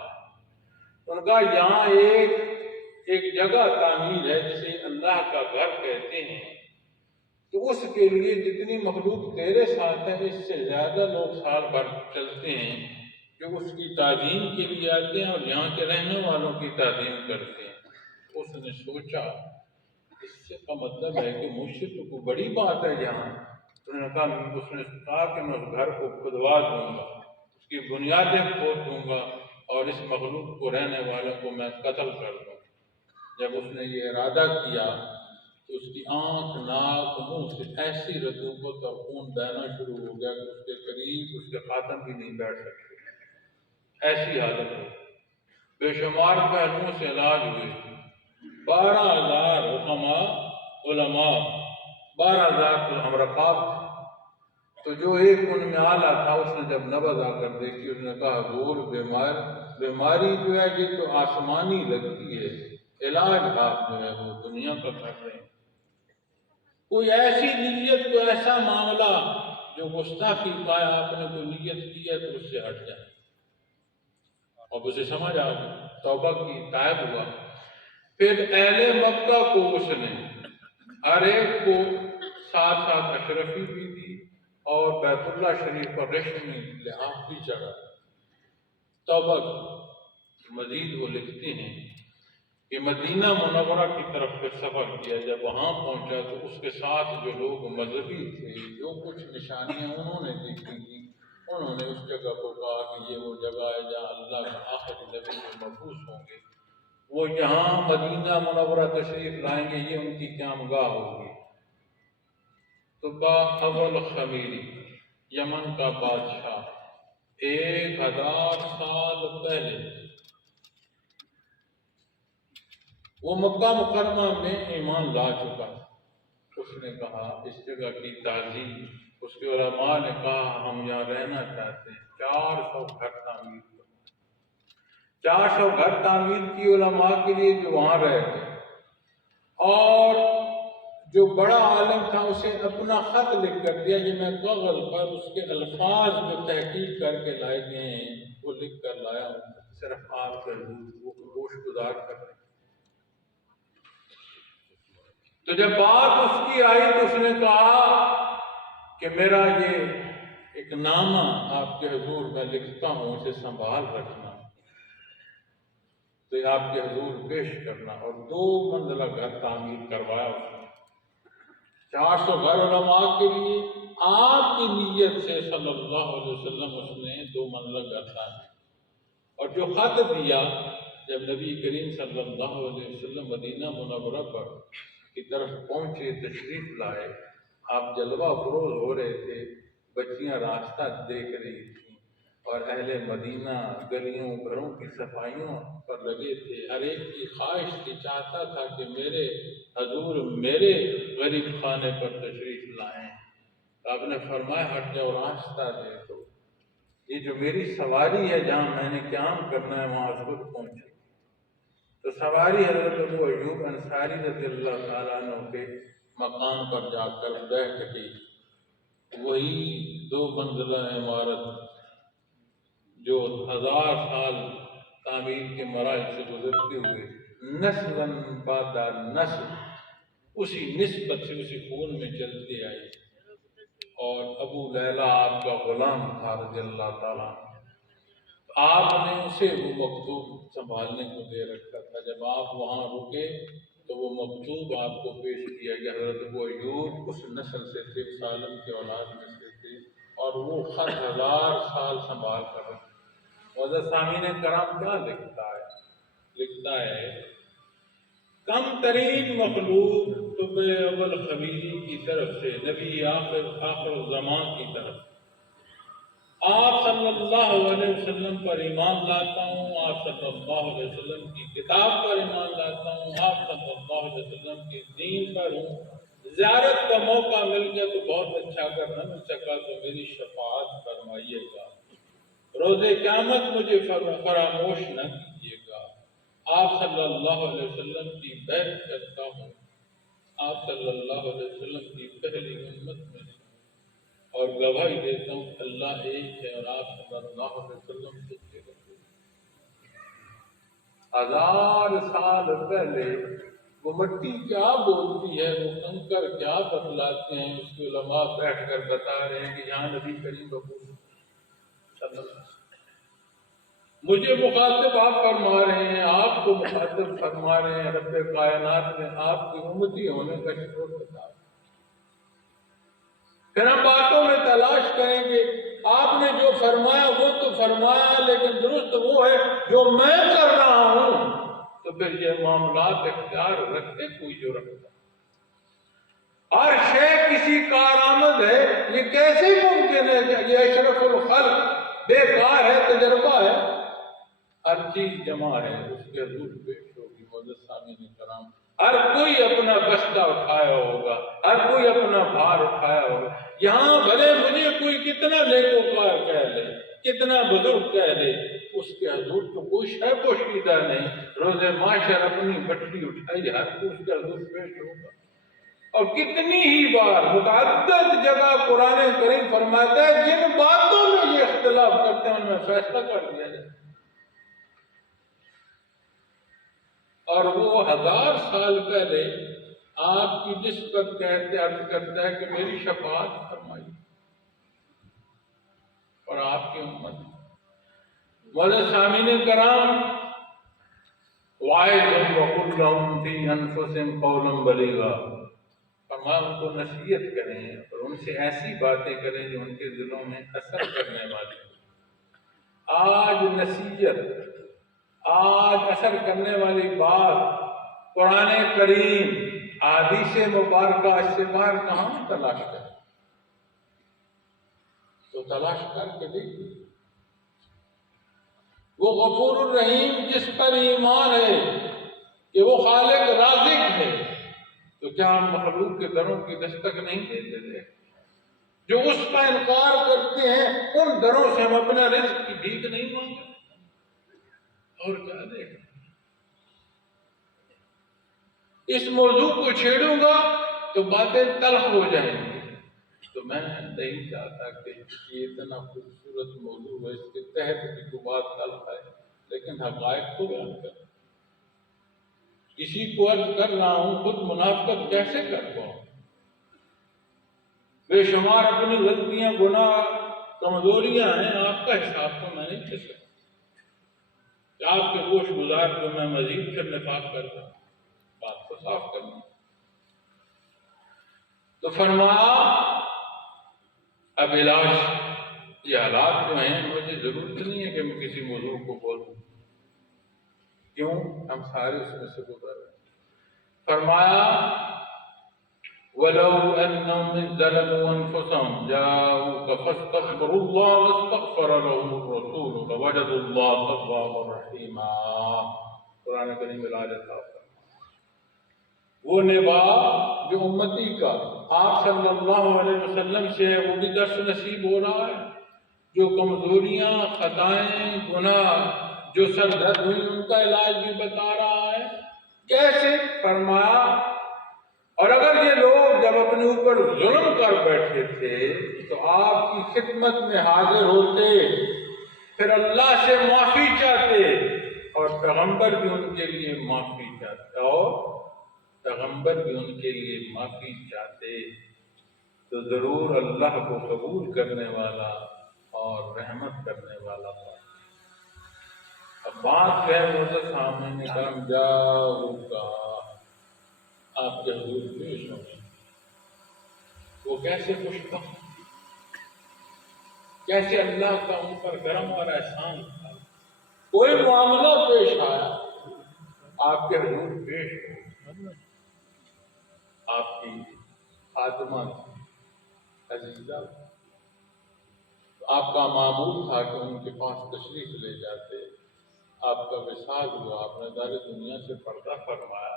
انہوں نے کہا یہاں ایک جگہ تعمیر ہے جسے اللہ کا گھر کہتے ہیں، تو اس کے لیے جتنی مخلوق تیرے ساتھ ہے اس سے زیادہ لوگ سال بھر چلتے ہیں جو اس کی تعظیم کے لیے آتے ہیں اور یہاں کے رہنے والوں کی تعظیم کرتے ہیں۔ اس نے سوچا اس سے کا مطلب ہے کہ مجھ سے تو کوئی بڑی بات ہے یہاں۔ اس نے کہا کہ میں اس گھر کو کھدوا دوں گا، اس کی بنیادیں کھود دوں گا، اور اس مخلوق کو رہنے والوں کو میں قتل کر دوں۔ جب اس نے یہ ارادہ کیا تو اس کی آنکھ ناک منہ سے ایسی رطوبت اور خون بہنا شروع ہو گیا کہ اس کے قریب اس کے خاتم بھی نہیں بیٹھ سکتے، ایسی حالت ہو۔ بے شمار پہلوؤں سے علاج ہوئے، 12,000 حکماء علماء، 12,000 ہم رقاب تھے، تو جو ایک ان میں آلہ تھا اس نے جب نبض آ کر دیکھی، اس نے کہا حضور بیماری جو ہے یہ تو آسمانی لگتی ہے، علاج آپ جو ہے وہ دنیا کا کر رہے ہیں۔ کوئی ایسی نیت، کوئی ایسا معاملہ جو گستاخی کا ہے، آپ نے کوئی نیت کی ہے تو اس سے ہٹ جائے۔ اب اسے سمجھ آ گئی، توبہ کی، تائب ہوا۔ پھر اہل مکہ کو اس نے ہر ایک کو ساتھ ساتھ اشرفی بھی دی اور بیت اللہ شریف پر ریشمی لحاف بھی چڑھا۔ توبہ مزید وہ لکھتے ہیں کہ مدینہ منورہ کی طرف پھر سفر کیا، جب وہاں پہنچا تو اس کے ساتھ جو لوگ مذہبی تھے، جو کچھ نشانیاں انہوں نے دیکھی تھی، انہوں نے اس جگہ کو کہا کہ یہ وہ جگہ ہے جہاں اللہ کا آخری نبی جو مبعوث ہوں گے وہ یہاں مدینہ منورہ تشریف لائیں گے، یہ ان کی قیامگاہ ہوگی۔ تو اول خمیری یمن کا بادشاہ 1000 سال پہلے وہ مکہ مکرمہ میں ایمان لا چکا تھا۔ اس نے کہا اس جگہ کی تعظیم، اس کے علماء نے کہا ہم یہاں رہنا چاہتے ہیں، 400 گھر تعمیر کرو۔ 400 گھر تعمیر کی علماء کے لیے جو وہاں رہے تھے، اور جو بڑا عالم تھا اسے اپنا خط لکھ کر دیا کہ میں کاغذ پر اس کے الفاظ جو تحقیق کر کے لائے گئے ہیں وہ لکھ کر لایا ہوں، صرف آپ کے حضور وہ گوش گزار کر رہے ہیں۔ تو جب بات اس کی آئی تو اس نے کہا کہ میرا یہ ایک نامہ آپ کے حضور میں لکھتا ہوں، اسے سنبھال رکھنا، تو یہ آپ کے حضور پیش کرنا۔ اور 2 منزلہ گھر تعمیر کروایا اس نے، 400 گھر علماء کے لیے، آپ کی نیت سے صلی اللہ علیہ وسلم اس نے 2 منزلہ گھر تعمیر۔ اور جو خط دیا جب نبی کریم صلی اللہ علیہ وسلم مدینہ منورہ پر کی طرف پہنچے، تشریف لائے، آپ جلوہ فروز ہو رہے تھے، بچیاں راستہ دیکھ رہی تھیں، اور اہل مدینہ گلیوں گھروں کی صفائیوں پر لگے تھے۔ ہر ایک کی خواہش کی چاہتا تھا کہ میرے حضور میرے غریب خانے پر تشریف لائیں۔ آپ نے فرمایا ہٹ جاؤ، راستہ دے دو، یہ جو میری سواری ہے جہاں میں نے قیام کرنا ہے وہاں خود پہنچے۔ تو سواری حضرت ابو ایوب انصاری رضی اللہ تعالیٰ عنہ کے مقام پر جا کر بیٹھ گئی۔ وہی 2 منزلہ عمارت جو 1000 سال تعمیر کے مراحل سے گزرتے ہوئے نسلاً بعد نسل اسی نسبت سے اسی خون میں چلتے آئی، اور ابو لیلہ آپ کا غلام تھا رضی اللہ تعالیٰ عنہ۔ آپ نے اسے وہ مکتوب سنبھالنے کو دے رکھا تھا۔ جب آپ وہاں رکے تو وہ مکتوب آپ کو پیش کیا گیا۔ حضرت ابو ایوب اس نسل سے تھے، سالم کے اولاد میں سے تھے، اور وہ خط 1000 سال سنبھال کر رکھے۔ معزز سامعین کرام کیا لکھتا ہے؟ لکھتا ہے کم ترین مخلوق طب اول خبیری کی طرف سے، نبی آخر الزمان کی طرف، آپ صلی اللہ علیہ وسلم پر ایمان لاتا ہوں، آپ صلی اللہ علیہ وسلم کی کتاب پر ایمان لاتا ہوں، آپ صلی اللہ علیہ وسلم کی دین پر ہوں۔ زیارت کا موقع مل گیا تو بہت اچھا، اگر نہ مل سکا تو میری شفاعت فرمائیے گا، روز قیامت مجھے فراموش نہ کیجیے گا۔ آپ صلی اللہ علیہ وسلم کی بیعت کرتا ہوں، آپ صلی اللہ علیہ وسلم کی پہلی امت میں سے، اور گواہی دیتا ہوں اللہ ایک ہے اور آپ صلی اللہ علیہ وسلم سچے رسول۔ 1000 سال پہلے وہ مٹی کیا بولتی ہے، وہ کنکر کیا بتلاتے ہیں، اس کے علماء بیٹھ کر بتا رہے ہیں کہ یہاں نبی کریم صلی اللہ علیہ وسلم مجھے مخاطب آپ فرما رہے ہیں، آپ کو مخاطب فرما رہے ہیں، رب کائنات نے آپ کی امتی ہونے کا شکر بتا۔ پھر ہم باتوں میں تلاش کریں گے، آپ نے جو فرمایا وہ تو فرمایا، لیکن درست وہ ہے جو میں کر رہا ہوں، تو پھر یہ معاملات اختیار رکھتے کوئی جو رکھتا۔ ہر شے کسی کارآمد ہے، یہ کیسے ممکن ہے کہ یہ اشرف الخلق بیکار ہے، تجربہ ہے؟ ہر چیز جمع ہے، اس کے حضور پیش ہوگی۔ معزز سامعین کرام، ہر کوئی اپنا بستہ اٹھایا ہوگا، ہر کوئی اپنا بھار اٹھایا ہوگا۔ یہاں بھلے مجھے کوئی کتنا نیکوکار کہہ لے، کتنا بزرگ کہہ لے، اس کے حضور تو کوئی شے پوشیدہ نہیں۔ روز معاشر اپنی بٹلی اٹھائی، ہر کوئی اس کے حضور پیش ہوگا۔ اور کتنی ہی بار متعدد جگہ قرآن کریم فرماتا ہے جن باتوں میں یہ اختلاف کرتے ہیں ان میں فیصلہ کر دیا جائے، اور وہ 1000 سال پہلے آپ کی نسبت کہتے عرض کرتا ہے کہ میری شفاعت فرمائی، اور آپ کی امت۔ معزز سامعین کرام، وَاعِظْهُمْ وَقُلْ لَهُمْ فِي أَنفُسِهِمْ قَوْلًا بَلِيغًا، فرمایا ان کو نصیحت کریں اور ان سے ایسی باتیں کریں جو ان کے دلوں میں اثر کرنے والی ہیں۔ آج نصیحت، آج اثر کرنے والی بات قرآن کریم، احادیث مبارکہ سے باہر کہاں تلاش کریں؟ تو تلاش کر کے دیکھیں، وہ غفور الرحیم جس پر ایمان ہے، کہ وہ خالق رازق ہے، تو کیا ہم مخلوق کے دروں کی دستک نہیں دیتے تھے؟ جو اس کا انکار کرتے ہیں ان دروں سے ہم اپنا رزق کی بھیک نہیں مانگتے؟ اور کیا دیکھ، اس موضوع کو چھیڑوں گا تو باتیں تلخ ہو جائیں گی، تو میں نہیں چاہتا کہ یہ اتنا خوبصورت موضوع ہے، اس کے تحت بھی کوئی بات تلخ ہے، لیکن حقائق کو بیان کر، کسی کو عرض کر رہا ہوں خود منافقت کیسے کرتا ہوں، بے شمار اپنی غلطیاں گناہ کمزوریاں ہیں، آپ کا حساب تو میں نہیں کر سکتا کہ آپ کے گوش گزار کو میں مزید پھر نفاق کرتا ہوں، بات کو صاف کرنا۔ تو فرمایا اب علاج، یہ حالات جو ہیں مجھے ضرورت نہیں ہے کہ میں کسی موضوع کو بولوں، کیوں؟ ہم سارے اس میں سے گزر رہے ہیں۔ فرمایا وَلَوْ أَنَّهُمْ إِذْ ظَلَمُوا أَنفُسَهُمْ جَاءُوكَ فَاسْتَغْفَرُوا اللَّهَ وَاسْتَغْفَرَ لَهُمُ الرَّسُولُ لَوَجَدُوا اللَّهَ تَوَّابًا رَحِيمًا۔ قرآن کریم میں لاجتا وہ نبا جو امتی کا آپ صلی اللہ علیہ وسلم سے وہ بھی درس نصیب ہو رہا ہے، جو کمزوریاں خطائیں گناہ جو سرزد ہوئی ان کا علاج بھی بتا رہا ہے۔ کیسے؟ فرمایا اور اگر یہ لوگ جب اپنے اوپر ظلم کر بیٹھے تھے تو آپ کی خدمت میں حاضر ہوتے، پھر اللہ سے معافی چاہتے اور پیغمبر بھی ان کے لیے معافی چاہتا، اور پیغمبر بھی ان کے لیے معافی چاہتے، تو ضرور اللہ کو قبول کرنے والا اور رحمت کرنے والا تھا۔ اب بات ہے معزز سامعین کرام، جاؤگا آپ کے حضور پیش ہوں گے، وہ کیسے خوشبخت، کیسے اللہ کا ان پر کرم اور احسان تھا، کوئی معاملہ پیش آیا آپ کے حضور پیش ہو، آپ کی خاتمہ عزیزہ، آپ کا معمول تھا کہ ان کے پاس تشریف لے جاتے، آپ کا وصال ہوا، آپ نے دار دنیا سے پردہ فرمایا،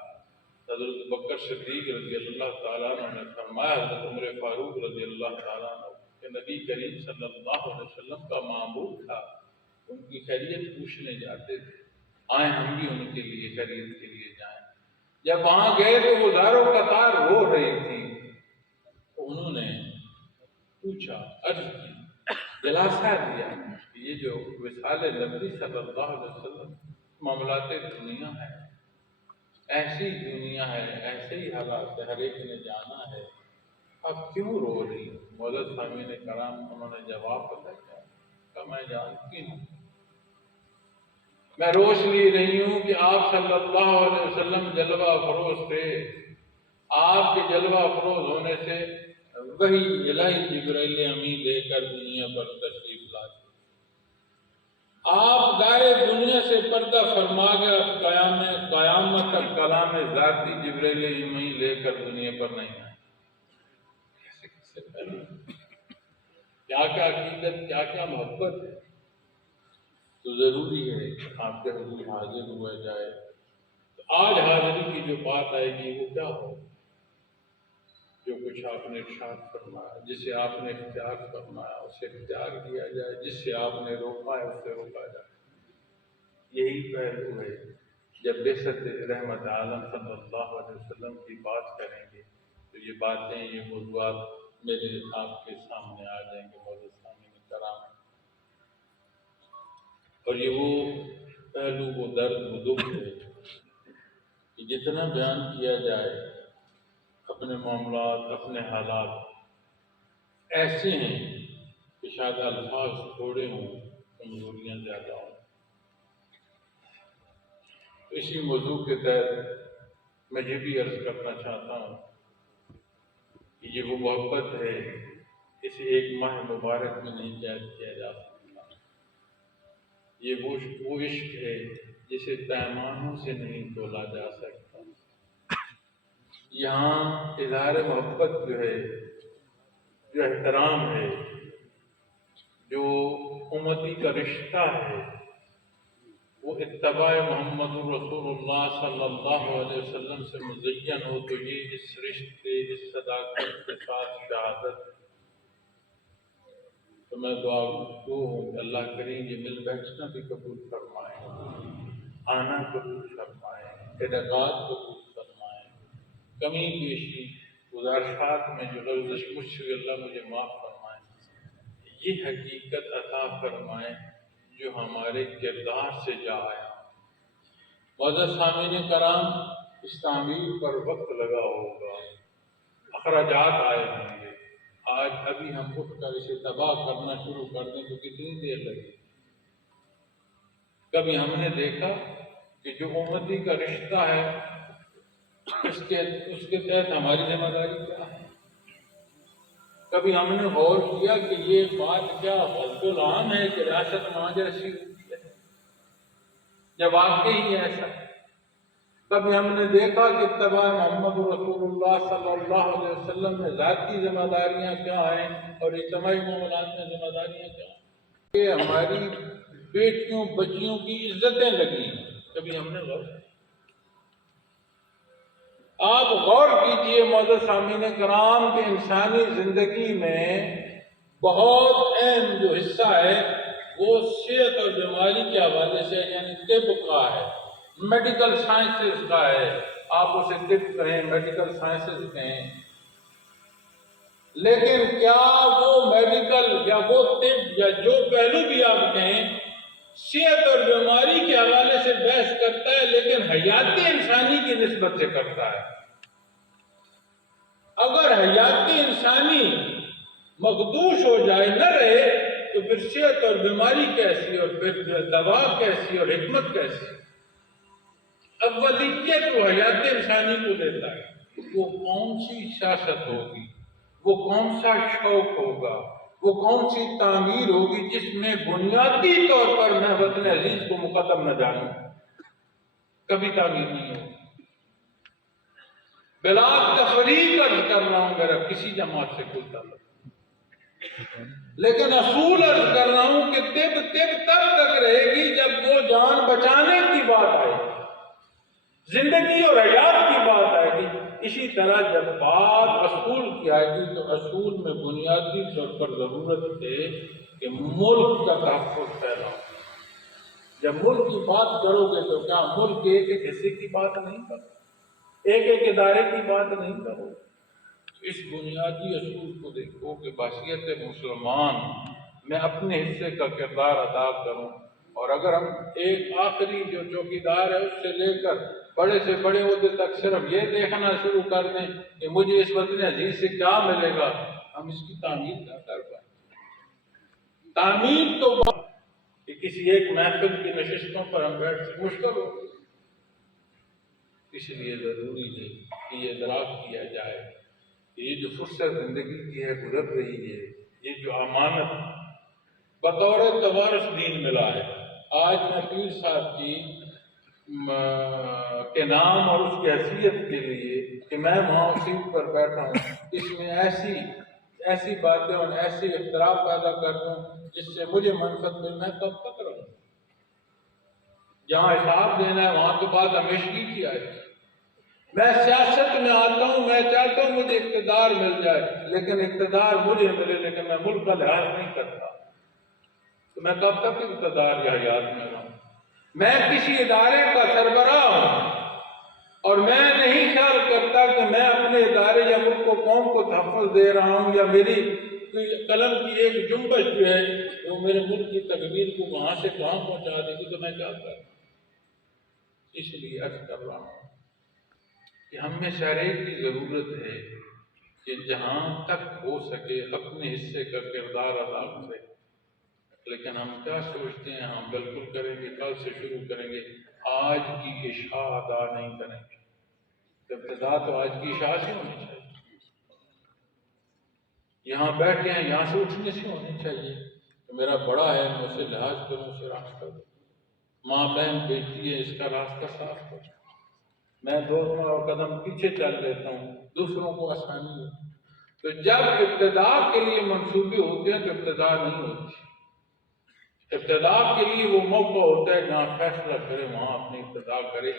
حضرت بکر صدیق رضی اللہ تعالیٰ عنہ نے فرمایا، حضرت عمر فاروق رضی اللہ تعالیٰ عنہ کہ نبی کریم صلی اللہ علیہ وسلم کا معمول تھا ان کی خیریت پوچھنے جاتے تھے، آئیں ہم بھی ان کے لیے خیریت کے لیے جائیں۔ جب وہاں گئے تو وہ زاروں قطار رو رہی تھی، تو انہوں نے پوچھا، عرض کی، دلاسا دیا کہ یہ جو وصال نبی صلی اللہ علیہ وسلم معاملات دنیا ہے، ایسی دنیا ہے، ایسے ہی حالات ہر ایک نے جانا ہے، اب کیوں رو رہی؟ معزز سامعین کرام انہوں نے جواب بتایا کہ میں جانتی ہوں، میں روش لی رہی ہوں کہ آپ صلی اللہ علیہ وسلم جلوہ افروز تھے، آپ کے جلوہ افروز ہونے سے وہی الہی جبرائیل امین لے کر دنیا پر تشریف لاتے، آپ دائے دنیا سے پردہ فرما کر قیامت تک کلام ذاتی جبرائیل امین لے کر دنیا پر نہیں آئے۔ کیا کیا عقیدت، کیا کیا محبت ہے، تو ضروری ہے کہ آپ کے حضور حاضر ہوا جائے۔ تو آج حاضری کی جو بات آئے گی وہ کیا ہو، جو کچھ آپ نے ارشاد فرمایا، جسے آپ نے اختیار فرمایا اسے اختیار کیا جائے، جس سے آپ نے روکا ہے اسے روکا جائے۔ یہی پہلو ہے جب بعثت رحمت عالم صلی اللہ علیہ وسلم کی بات کریں گے تو یہ باتیں، یہ موضوعات میرے آپ کے سامنے آ جائیں گے معزز سامعین کرام، اور یہ وہ پہلو، وہ درد، وہ دکھ ہے کہ جتنا بیان کیا جائے اپنے معاملات، اپنے حالات ایسے ہیں کہ شاید الفاظ تھوڑے ہوں، کمزوریاں زیادہ ہوں۔ اسی موضوع کے تحت میں یہ بھی عرض کرنا چاہتا ہوں کہ یہ وہ محبت ہے، اسے ایک ماہ مبارک میں نہیں قید کیا جا سکتا، یہ وہ عشق ہے جسے پیمانوں سے نہیں تولا جا سکتا۔ یہاں اظہار محبت جو ہے، جو احترام ہے، جو امتی کا رشتہ ہے، وہ اتباع محمد رسول اللہ صلی اللہ علیہ وسلم سے مزین ہو تو یہ اس رشتے اس صداقت کے ساتھ شہادت. تو میں دعا گو ہوں کہ اللہ کریم یہ مل بیٹھنا بھی قبول فرمائے، آنا قبول فرمائے، انعقاد قبول فرمائے، کمی بیشی گزارشات میں جو لفظ مجھ سے اللہ مجھے معاف فرمائے، یہ حقیقت عطا فرمائے جو ہمارے کردار سے جا آیا. معزز سامعین کرام، اس تعمیر پر وقت لگا ہوگا، اخراجات آئے ہوں گے. آج ابھی ہم اٹھ کر اسے تباہ کرنا شروع کر دیں تو کتنی دیر لگے. کبھی ہم نے دیکھا کہ جو امتی کا رشتہ ہے اس کے تحت ہماری ذمہ داری کیا ہے. کبھی ہم نے غور کیا کہ یہ بات کیا غلط العام ہے کہ ریاست ماں جیسی ہوتی ہے یا واقعی ہی ایسا ہے. کبھی ہم نے دیکھا کہ اتباع محمد رسول اللہ صلی اللہ علیہ وسلم میں ذاتی ذمہ داریاں کیا ہیں اور اجتماعی معاملات میں ذمہ داریاں کیا ہیں. کہ ہماری بیٹیوں بچیوں کی عزتیں لگی، کبھی ہم نے غور کیا. آپ غور کیجئے معزز سامعین کرام کہ انسانی زندگی میں بہت اہم جو حصہ ہے وہ صحت اور بیماری کے حوالے سے یعنی طب کا ہے، میڈیکل سائنسز کا ہے. آپ اسے طب کہیں، میڈیکل سائنسز کہیں، لیکن کیا وہ میڈیکل یا وہ طب یا جو پہلو بھی آپ کہیں صحت اور بیماری کے حوالے سے بحث کرتا ہے لیکن حیات انسانی کی نسبت سے کرتا ہے. اگر حیات انسانی مخدوش ہو جائے، نہ رہے، تو پھر صحت اور بیماری کیسی اور پھر دوا کیسی اور حکمت کیسی. اولیت وہ حیات انسانی کو دیتا ہے. وہ کون سی سیاست ہوگی، وہ کون سا شوق ہوگا، وہ کون سی تعمیر ہوگی جس میں بنیادی طور پر میں وطن عزیز کو مقدم نہ جانوں، کبھی تعمیر نہیں ہوگی. بلا تفریق عرض کر رہا ہوں میرا کسی جماعت سے کوئی تعلق، لیکن اصول عرض کر رہا ہوں کہ طب تب تک رہے گی جب وہ جان بچانے کی بات آئے گی، زندگی اور حیات کی بات آئے گی. اسی طرح جب بات اصول کی آئے گی تو اصول میں بنیادی طور پر ضرورت ہے کہ ملک کا تحفظ پیدا ہو. جب ملک کی بات کرو گے تو کیا ملک ایک ایک حصے کی بات نہیں کرو، ایک ایک ادارے کی بات نہیں کرو. اس بنیادی اصول کو دیکھو کہ بحیثیت مسلمان میں اپنے حصے کا کردار ادا کروں. اور اگر ہم ایک آخری جو چوکیدار ہے اس سے لے کر بڑے سے بڑے عہدے تک صرف یہ دیکھنا شروع کر دیں کہ مجھے اس وطن عزیز سے کیا ملے گا، ہم اس کی تعمیر نہ کر پائیں. تعمیر تو کہ کسی ایک محفل کی نشستوں پر ہم بیٹھ سے مشکل ہو. اس لیے ضروری ہے کہ یہ ادراک کیا جائے کہ یہ جو فرصت زندگی کی ہے گزر رہی ہے، یہ جو امانت بطور توارث دین ملا ہے. آج میں پیر صاحب کی کے نام اور اس کی حیثیت کے لیے کہ میں وہاں سیٹ پر بیٹھا ہوں، اس میں ایسی باتیں اور ایسی اختلاف پیدا کر دوں جس سے مجھے منفعت مل، میں کب تک رہوں. جہاں حساب دینا ہے وہاں تو بات ہمیشگی کی آئے. میں سیاست میں آتا ہوں، میں چاہتا ہوں مجھے اقتدار مل جائے، لیکن اقتدار مجھے ملے لیکن میں ملک کا لحاظ نہیں کرتا، تو میں کب تک اقتدار یا حیات میں رہوں. میں کسی ادارے کا سربراہ ہوں اور میں نہیں خیال کرتا کہ میں اپنے ادارے یا ملک کو قوم کو تحفظ دے رہا ہوں یا میری قلم کی ایک جنبش جو ہے وہ میرے ملک کی تکبیر کو وہاں سے کہاں پہنچا دے گی، تو میں کیا کروں. اس لیے عرض کر رہا ہوں کہ ہم میں شہریت کی ضرورت ہے کہ جہاں تک ہو سکے اپنے حصے کا کردار ادا کریں. لیکن ہم کیا سوچتے ہیں ہم بالکل کریں گے، کل سے شروع کریں گے، آج کی عشاء ادا نہیں کریں گے. ابتدا تو آج کی عشاء سے ہونی چاہیے. یہاں بیٹھے ہیں یہاں سے اٹھنے سے ہونی چاہیے کہ میرا بڑا ہے میں اسے لحاظ کروں، اسے راستہ دوں. ماں بہن بیٹی ہے اس کا راستہ صاف کروں. میں 2 قدم پیچھے چل لیتا ہوں، دوسروں کو آسانی ہو. تو جب ابتدا کے لیے منصوبے ہوتے ہیں تو ابتدا نہیں ہوتی. ابتدا کے لیے وہ موقع ہوتا ہے جہاں فیصلہ کرے وہاں اپنی ابتدا کرے.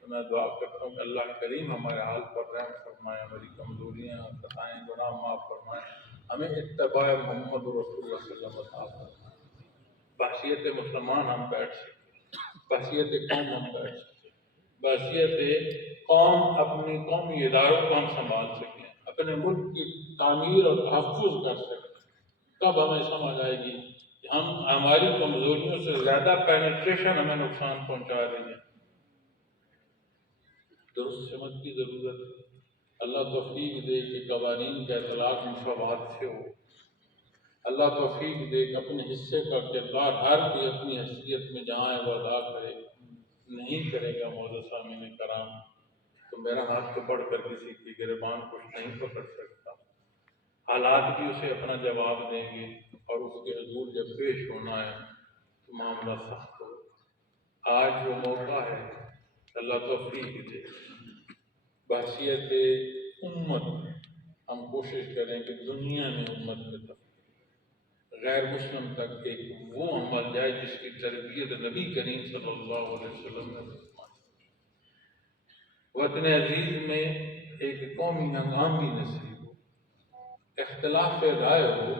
تو میں دعا کرتا ہوں کہ اللہ کریم ہمارے حال پر رحم فرمائے، ہماری کمزوریاں خطائیں گناہ معاف فرمائے، ہمیں اتباع محمد رسول اللہ صلی اللہ علیہ وسلم عطا فرمائے. بحثیت مسلمان ہم بیٹھ سکیں، بحثیت قوم ہم بیٹھ سکیں، بحثیت قوم اپنی قومی اداروں کو ہم سنبھال سکیں، اپنے ملک کی تعمیر اور تحفظ کر سکیں. تب ہمیں سمجھ آئے گی کہ ہماری کمزوریوں سے زیادہ پینیٹریشن ہمیں نقصان پہنچا رہی ہے. درست سمجھ کی ضرورت ہے. اللہ توفیق دے کہ قوانین کا اطلاق مساوات سے ہو. اللہ توفیق دے کہ اپنے حصے کا کردار ہر کوئی اپنی حیثیت میں جہاں ہے وہ ادا کرے. نہیں کرے گا معزز سامعین کرام تو میرا ہاتھ تو بڑھ کر کسی کی گریبان کچھ نہیں پکڑ سکتا. حالات بھی اسے اپنا جواب دیں گے اور اس کے حضور جب پیش ہونا ہے تو معاملہ سخت ہو. آج وہ موقع ہے، اللہ توفیق دے. بحثیت امت ہم کوشش کریں کہ دنیا میں امت میں تک غیر مسلم تک ایک وہ عمل جائے جس کی تربیت نبی کریم صلی اللہ علیہ وسلم نے فرمائی. وطن عزیز میں ایک قومی ہنگامی نصیب ہو، اختلاف رائے ہو.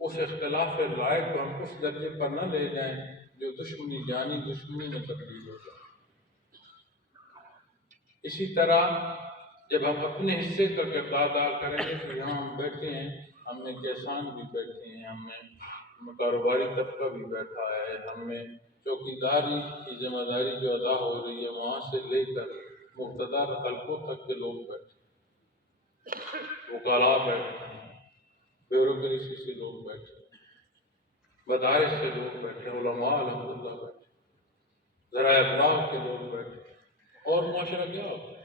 اس اختلاف رائے کو ہم اس درجے پر نہ لے جائیں جو دشمنی جانی دشمنی میں تبدیل ہو جائے. اسی طرح جب ہم اپنے حصے کا کردار ادا کریں گے تو یہاں ہم بیٹھے ہیں، ہم میں کسان بھی بیٹھے ہیں، ہم میں کاروباری طبقہ بھی بیٹھا ہے، ہم میں چوکیداری کی ذمہ داری جو ادا ہو رہی ہے وہاں سے لے کر مقتدر حلقوں تک کے لوگ بیٹھے ہیں، وکلاء بیٹھے ہیں، بیوروکریسی سے لوگ بیٹھے ہیں، مدارس سے لوگ بیٹھے ہیں، علماء الحمدللہ بیٹھے ہیں، ذرائع ابلاغ کے لوگ بیٹھے ہیں. اور معاشرہ کیا ہوتا ہے؟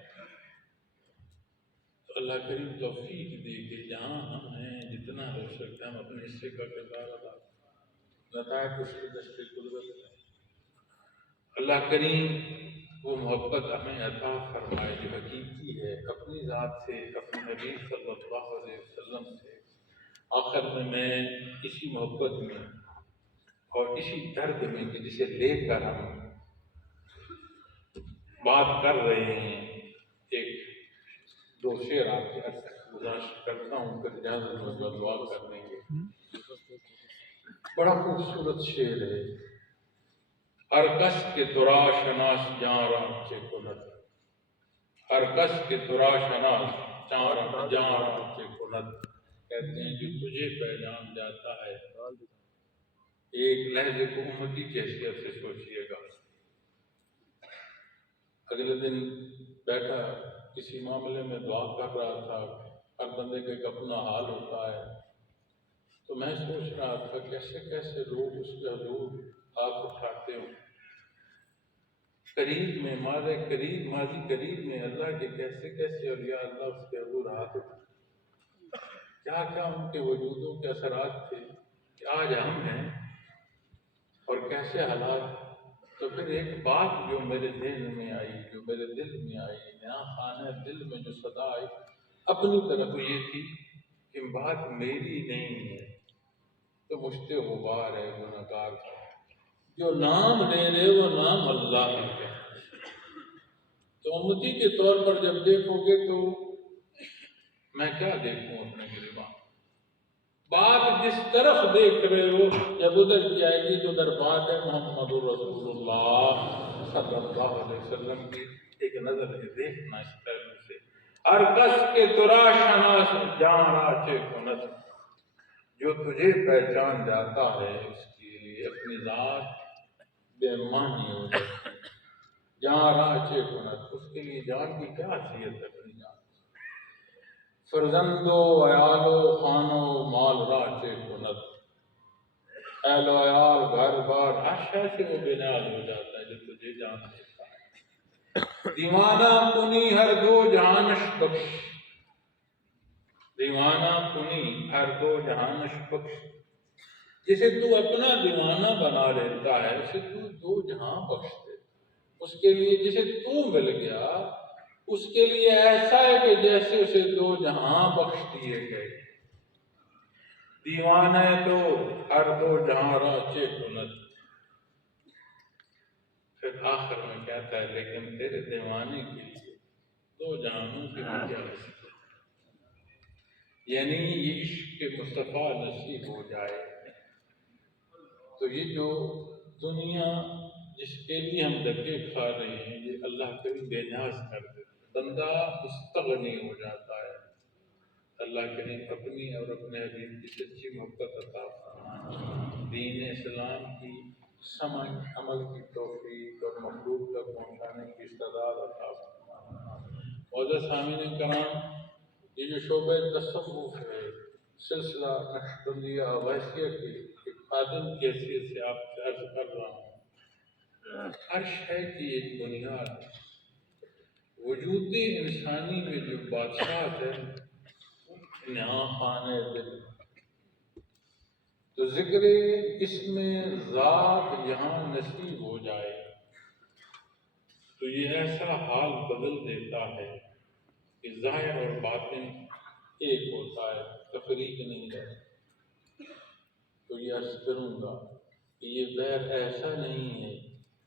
تو اللہ کریم توفیق دے کہ جہاں ہم ہیں جتنا ہو سکتا ہے ہم اپنے حصے کا کردار ادا کریں. نتائج اس کی دست قدرت ہے. اللہ کریم وہ محبت ہمیں عطا فرمائے جو حقیقی ہے اپنی ذات سے، اپنے نبی صلی اللہ علیہ وسلم سے. آخر میں اسی محبت میں اور اسی درد میں کہ جسے لے کر ہم بات کر رہے ہیں ایک دو شعر آپ کے گزارش کرتا ہوں پھر اجازت میں دعا کر دیں گے. بڑا خوبصورت شعر ہے. ہر کس کے ترا شناس جاں راہ چے کند، ہر کس کے ترا شناس جاں راہ چے کند. کہتے ہیں جو تجھے پہچان جاتا ہے. ایک لہجے کو امتی کی حیثیت سے سوچیے گا. اگلے دن بیٹھا کسی معاملے میں دعا کر رہا تھا. ہر بندے کا ایک اپنا حال ہوتا ہے. تو میں سوچ رہا تھا کیسے کیسے لوگ اس کے حضور ہاتھ اٹھاتے ہوں. قریب میں ماضی قریب میں اللہ کے کیسے کیسے اولیاء اللہ اس کے حضور ہاتھ اٹھاتے. کیا کیا ان کے وجودوں کے اثرات تھے کہ آج ہم ہیں اور کیسے حالات. تو پھر ایک بات جو میرے ذہن میں آئی، جو میرے دل میں آئی، یہاں خانہ دل میں جو صدا آئی اپنی طرف یہ تھی کہ بات میری نہیں ہے تو مجھ پہ غبار ہے گنہگار کا. جو نام لے رہے وہ نام اللہ ہے. تو امتی کے طور پر جب دیکھو گے تو میں کیا دیکھوں اپنے گریبان. بات جس طرف دیکھ رہے ہو جب ادھر کی آئے گی تو ادھر بات ہے محمد رسول اللہ صلی اللہ علیہ وسلم کی. ایک نظر ہے دیکھنا اس پہلو سے. ہر کس کے ترا شناس جاں راہ چے کند، جو تجھے پہچان جاتا ہے اس کے لیے اپنی ذات بے معنی ہو جاتی ہے. جاں راہ چے کند، اس کے لیے جان کی کیا حیثیت ہے. اپنی جان فرزند و عیال و خان و مال راہ چے کند، اہل و عیال گھر بار اشیاء سے وہ بے نیاز ہو جاتا ہے جو تجھے جان دیتا ہے. دیوانہ کنی ہر دو جہانش بخش، دیوانہ کنی ہر دو جہانش بخش. جسے تو اپنا دیوانہ بنا لیتا ہے اسے تو دو جہاں بخش دے. اس کے لیے جسے تو مل گیا اس کے لیے ایسا ہے کہ جیسے اسے دو جہاں بخش دیے گئے. دیوانہ تو ہر دو جہاں راچے کند، پھر آخر میں کہتا ہے لیکن تیرے دیوانے کے لیے دو جہانوں کی مجالس، یعنی یہ عشق کے مصطفیٰ نصیب ہو جائے تو یہ جو دنیا جس کے لیے ہم دھکے کھا رہے ہیں یہ اللہ کبھی بے نیاز کر دیتا ہے، بندہ مستغنی ہو جاتا ہے۔ اللہ کریم اپنی اور اپنے حبیب کی سچی محبت عطا فرمائے، دین اسلام کی سمجھ عمل کی توفیق اور مخلوق تک پہنچانے کی استعداد عطا فرمائے۔ معزز سامعین کرام، یہ جو شعبہ تصوف ہے، سلسلہ نقشبندیہ اویسیہ کی ایک خادم کی حیثیت سے آپ سے عرض کر رہا ہوں، ہر شے کی ایک بنیاد ہے۔ وجود انسانی میں جو بادشاہ ہے یہاں خانے دل، تو ذکر اس میں ذات یہاں نصیب ہو جائے تو یہ ایسا حال بدل دیتا ہے کہ ظاہر اور باطن ایک ہوتا ہے، تفریق نہیں رہتی۔ تو یہ عرض کروں گا کہ یہ بحر ایسا نہیں ہے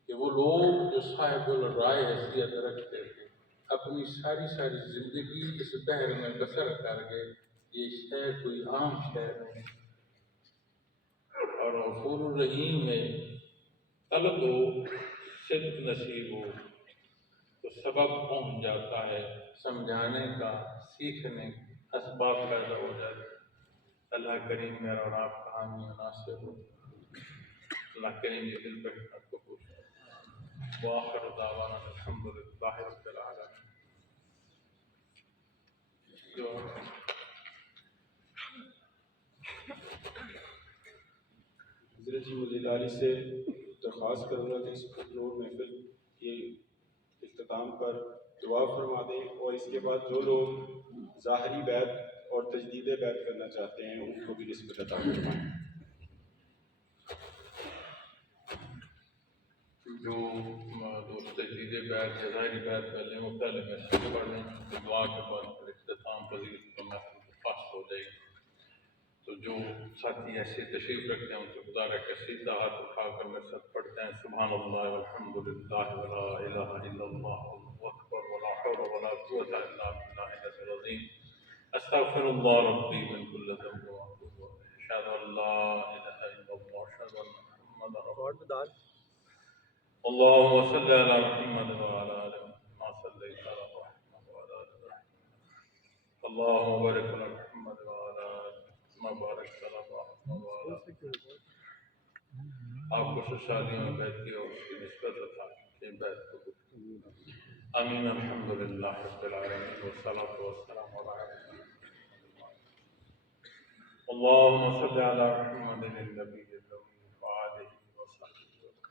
کہ وہ لوگ جو صاحب الرائے حیثیت رکھتے تھے اپنی ساری زندگی اس بحر میں بسر کر گئے، یہ شے کوئی عام شے نہیں۔ اور غفور الرحیم میں طلب ہو، صدق نصیب ہو تو سبب پہنچ جاتا ہے، سمجھانے کا، سیکھنے کا اسباب پیدا ہو جاتے ہیں۔ اللہ کریم میرا اور آپ کا حامی و ناصر ہو، اللہ کریم یہ دل پر حکمت کو پوچھے۔ وآخر دعوانا الحمدللہ رب العالمین۔ جو حضرت جی وزیرداری سے درخواست کروں گا کہ اس پرنور محفل کے اختتام پر دعا فرما دیں، اور اس کے بعد جو لوگ ظاہری بیعت اور تجدید بیعت کرنا چاہتے ہیں ان کو بھی نسبت عطا فرمائیں۔ جو دوست تجدید بیعت یا ظاہری بیعت کر لیں وہ پہلے میسج پڑھ لیں، دعا کے بعد پھر اختتام فضیلت کا محفل خاص ہو جائے گی۔ تو جو ساتھی ایسے تشریف رکھتے ہیں ان سے گزارا کہ سیدھا ہاتھ اٹھا کر میرے ساتھ پڑھتے ہیں سبحان اللہ والحمد للہ ولا الہ الا اللہ واللہ اکبر ولا حول ولا قوۃ الا باللہ العلی العظیم، استغفر اللہ ربی من کل ذنب واتوب الیہ، اشہد ان لا الہ الا اللہ اشہد ان محمدا رسول اللہ۔ اللهم صل على محمد وعلى آل محمد كما صليت على إبراهيم وعلى آل إبراهيم، اللهم بارك على محمد وعلى آل محمد كما باركت على إبراهيم وعلى آل إبراهيم۔ آپ کو شادیوں میں بیعت کی اور اس کی نسبت عطا کی، بیعت قبول۔ آمین الحمدللہ رب العالمین والصلاة والسلام علی رسول اللہ۔ اللهم صل على محمد النبي الأمي وآله وصحبه وسلم۔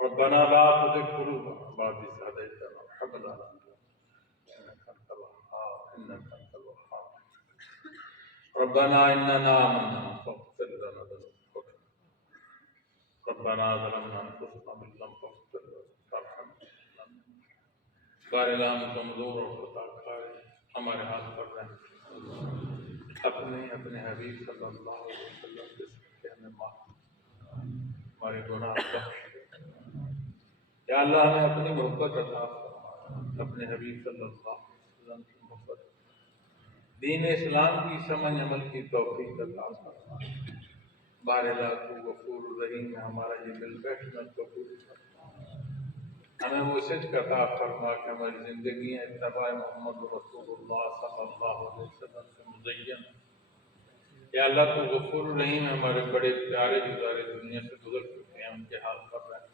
ربنا لا تزغ قلوبنا بعد إذ هديتنا وهب لنا من لدنك إنك أنت الوهاب إنك أنت الوهاب، ربنا إننا آمنا فاغفر لنا ذنوبنا، ربنا ظلمنا أنفسنا وإن لم تغفر لنا وترحمنا بارگاہ کمزور اور خطا کار ہمارے ہاتھ پر رحم، اپنے حبیب صلی اللہ علیہ وسلم کے صدقے ہمیں معاف، ہمارے گناہ بخش۔ یا اللہ ہمیں اپنی محبت عطا فرما، اپنے حبیب صلی اللہ علیہ وسلم کی محبت، دین اسلام کی سمجھ عمل کی توفیق عطا فرما۔ بارے تو غفور الرحیم میں ہمارا یہ مل بیٹھنا قبول فرما، ہمیں وہ صدق عطا فرما کہ ہماری زندگیاں اتباع محمد رسول اللہ صلی اللہ علیہ وسلم سے مزین۔ یا اللہ تو غفور الرحیم ہے، ہمارے بڑے پیارے گزارے دنیا سے گزر چکے ہیں، ان کے حال پر رہے۔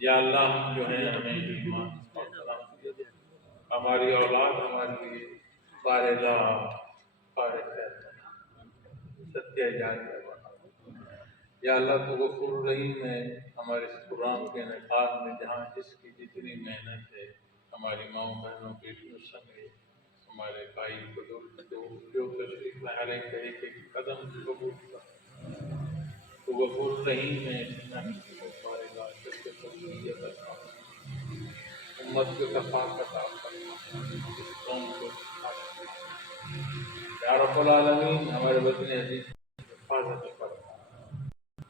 یا اللہ ہم جو ہیں ہمیں ایمان اور سلامتی دے، ہماری اولاد ہمارے لیے بارگاہ فارغ ہے، ستیہ جاریہ بنا۔ یا اللہ تو غفور الرحیم ہے، ہمارے اس قرآن کے انعقاد میں جہاں جس کی جتنی محنت ہے، ہماری ماؤں بہنوں بیٹیوں سمیت ہمارے بھائی بزرگ جو تشریف میں ہر ایک قدم قبول کر، تو غفور الرحیم ہے، امت کو اتفاق عطا فرما، اس قوم کو اتفاق عطا فرما۔ یا رب العالمین ہمارے وطن عزیز کی حفاظت فرما۔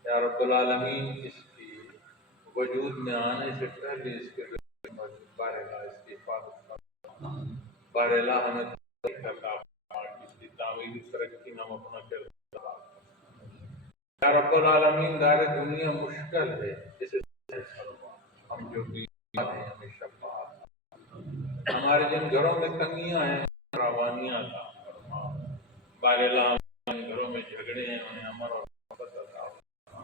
یا رب العالمین اس کی وجود میں آنے سے پہلے اس کے موجود بارگاہ اس کی حفاظت فرما۔ باراللہ ہمیں توفیق عطا فرما، اس کی تعمیری ترقی ہم اپنا کردار ادا کریں۔ یا رب العالمین دار دنیا مشکل ہے، اسے سہل فرما۔ ہم جو بیمار ہیں ہمیں شفا عطا فرما۔ ہمارے جن گھروں میں کمیاں ہیں فراوانیاں عطا فرما۔ باراللہ ہمارے گھروں میں جھگڑے ہیں انہیں امن اور محبت عطا فرما۔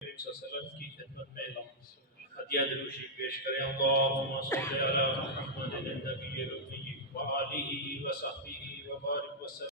صلی اللہ علیہ وسلم کی خدمت میں ہدیہ دروشی پیش کریں۔ اللہم صلی علی محمد النبی الامی وآلہ وصحبہ وبارک وسلم۔